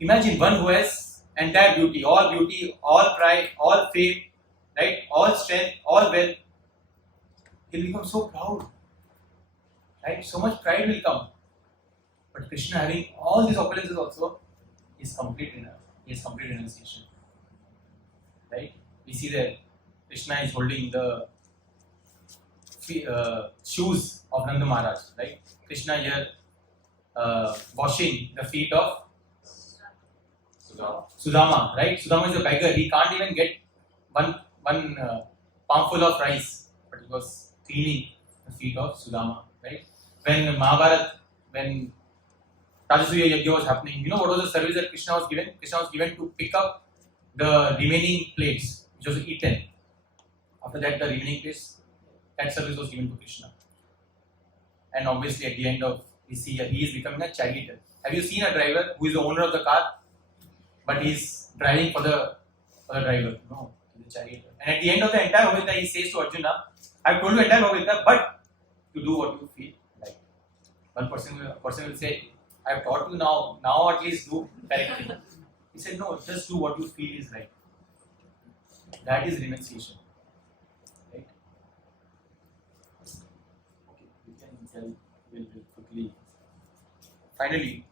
Imagine one who has entire beauty, all pride, all fame, right? All strength, all wealth. He'll become so proud. Right? So much pride will come. But Krishna having all these opulences also is complete renunciation. Right? We see that Krishna is holding the shoes of Nanda Maharaj. Right? Krishna here washing the feet of Sudama. Right? Sudama is a beggar. He can't even get one palmful of rice, but he was cleaning the feet of Sudama. Right? When Mahabharata, when Rajasuya Yajna was happening, you know what was the service that Krishna was given? Krishna was given to pick up the remaining plates, which was eaten. After that, the remaining plates, that service was given to Krishna. And obviously, at the end of this year, he is becoming a charioteer. Have you seen a driver who is the owner of the car, but he is driving for the driver? No, he is a charioteer. And at the end of the entire Bhagavad Gita, he says to Arjuna, I have told you entire Bhagavad Gita, but you do what you feel like. One person will say, I have taught you now at least do correctly. He said, no, just do what you feel is right. That is renunciation. Right? Okay, we can tell we'll quickly. Finally,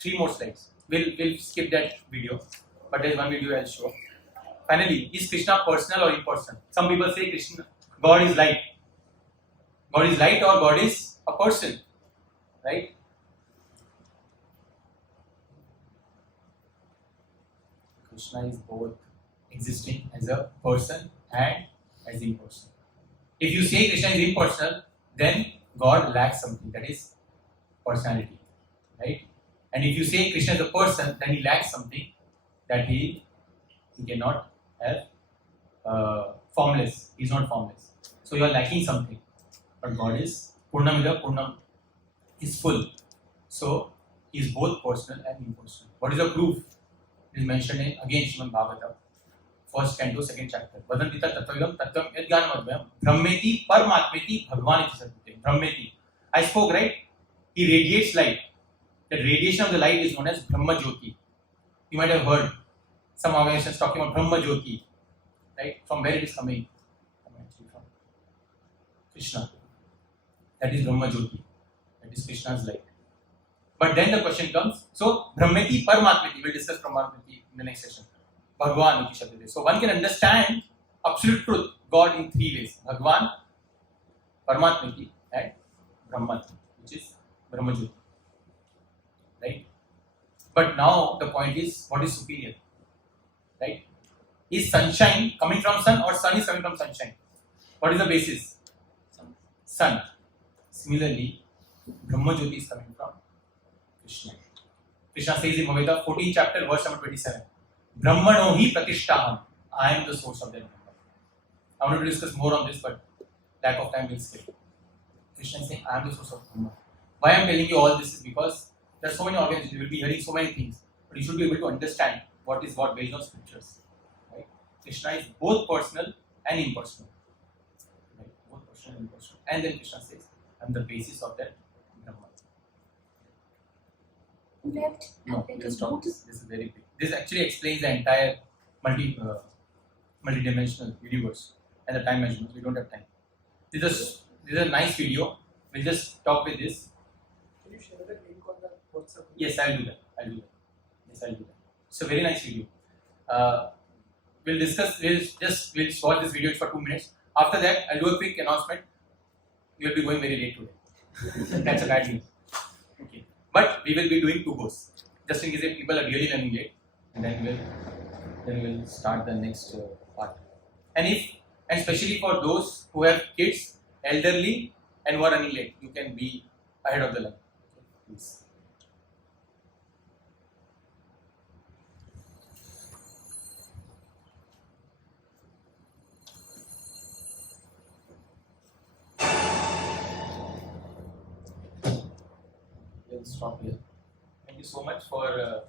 3 more slides. We'll skip that video, but there's one video I'll show. Finally, is Krishna personal or impersonal? Some people say God is light. God is light or God is a person. Right? Krishna is both existing as a person and as impersonal. If you say Krishna is impersonal, then God lacks something, that is personality. Right? And if you say Krishna is a person, then he lacks something that he cannot have formless. He is not formless. So you are lacking something. But God is Purnamida Purnam is full. So he is both personal and impersonal. What is the proof? It is mentioned in again Srimad Bhagavatam, first canto, second chapter. Vadantita tattvam tattvam yadgyanam brahmeti paramatmeti bhagwan iti satyate. Brahmeti. I spoke, right? He radiates light. The radiation of the light is known as Brahma Jyoti. You might have heard some organizations talking about Brahma Jyoti. Right? From where it is coming? Actually from Krishna. That is Brahma Jyoti. That is Krishna's light. But then the question comes, so Brahmeti Paramatmeti, we'll discuss Paramatmeti in the next session. Bhagwan iti shabdate. So one can understand absolute truth, God in three ways. Bhagwan, Paramatmeti and Brahman, which is Brahma Jyoti. Right? But now the point is, what is superior? Right? Is sunshine coming from sun or sun is coming from sunshine? What is the basis? Sun. Similarly, Brahma Jyoti is coming from Krishna. Krishna says in Bhagavad 14th chapter, verse number 27, Brahmano hi pratishtaham. I am the source of that Brahman. I wanted to discuss more on this, but lack of time will skip. Krishna is saying, I am the source of Brahman. Why I am telling you all this is because there are so many organizations, you will be hearing so many things, but you should be able to understand what is what based on scriptures. Right? Krishna is both personal and impersonal. Right? Both personal and impersonal. And then Krishna says, I am the basis of that Brahman. Left No, and let's stop this. This is very big. This actually explains the entire multi-dimensional universe and the time measurements. We don't have time. This is a nice video. We'll just stop with this. Can you share the link on the WhatsApp? Yes, I'll do that. Yes, I'll do that. It's a very nice video. We'll discuss. We'll watch this video for 2 minutes. After that, I'll do a quick announcement. We will be going very late today. That's a bad news. Okay. But we will be doing 2 courses, just in case if people are really running late, and then we'll start the next part. And especially for those who have kids, elderly, and who are running late, you can be ahead of the line. Please. We'll stop here. Thank you so much for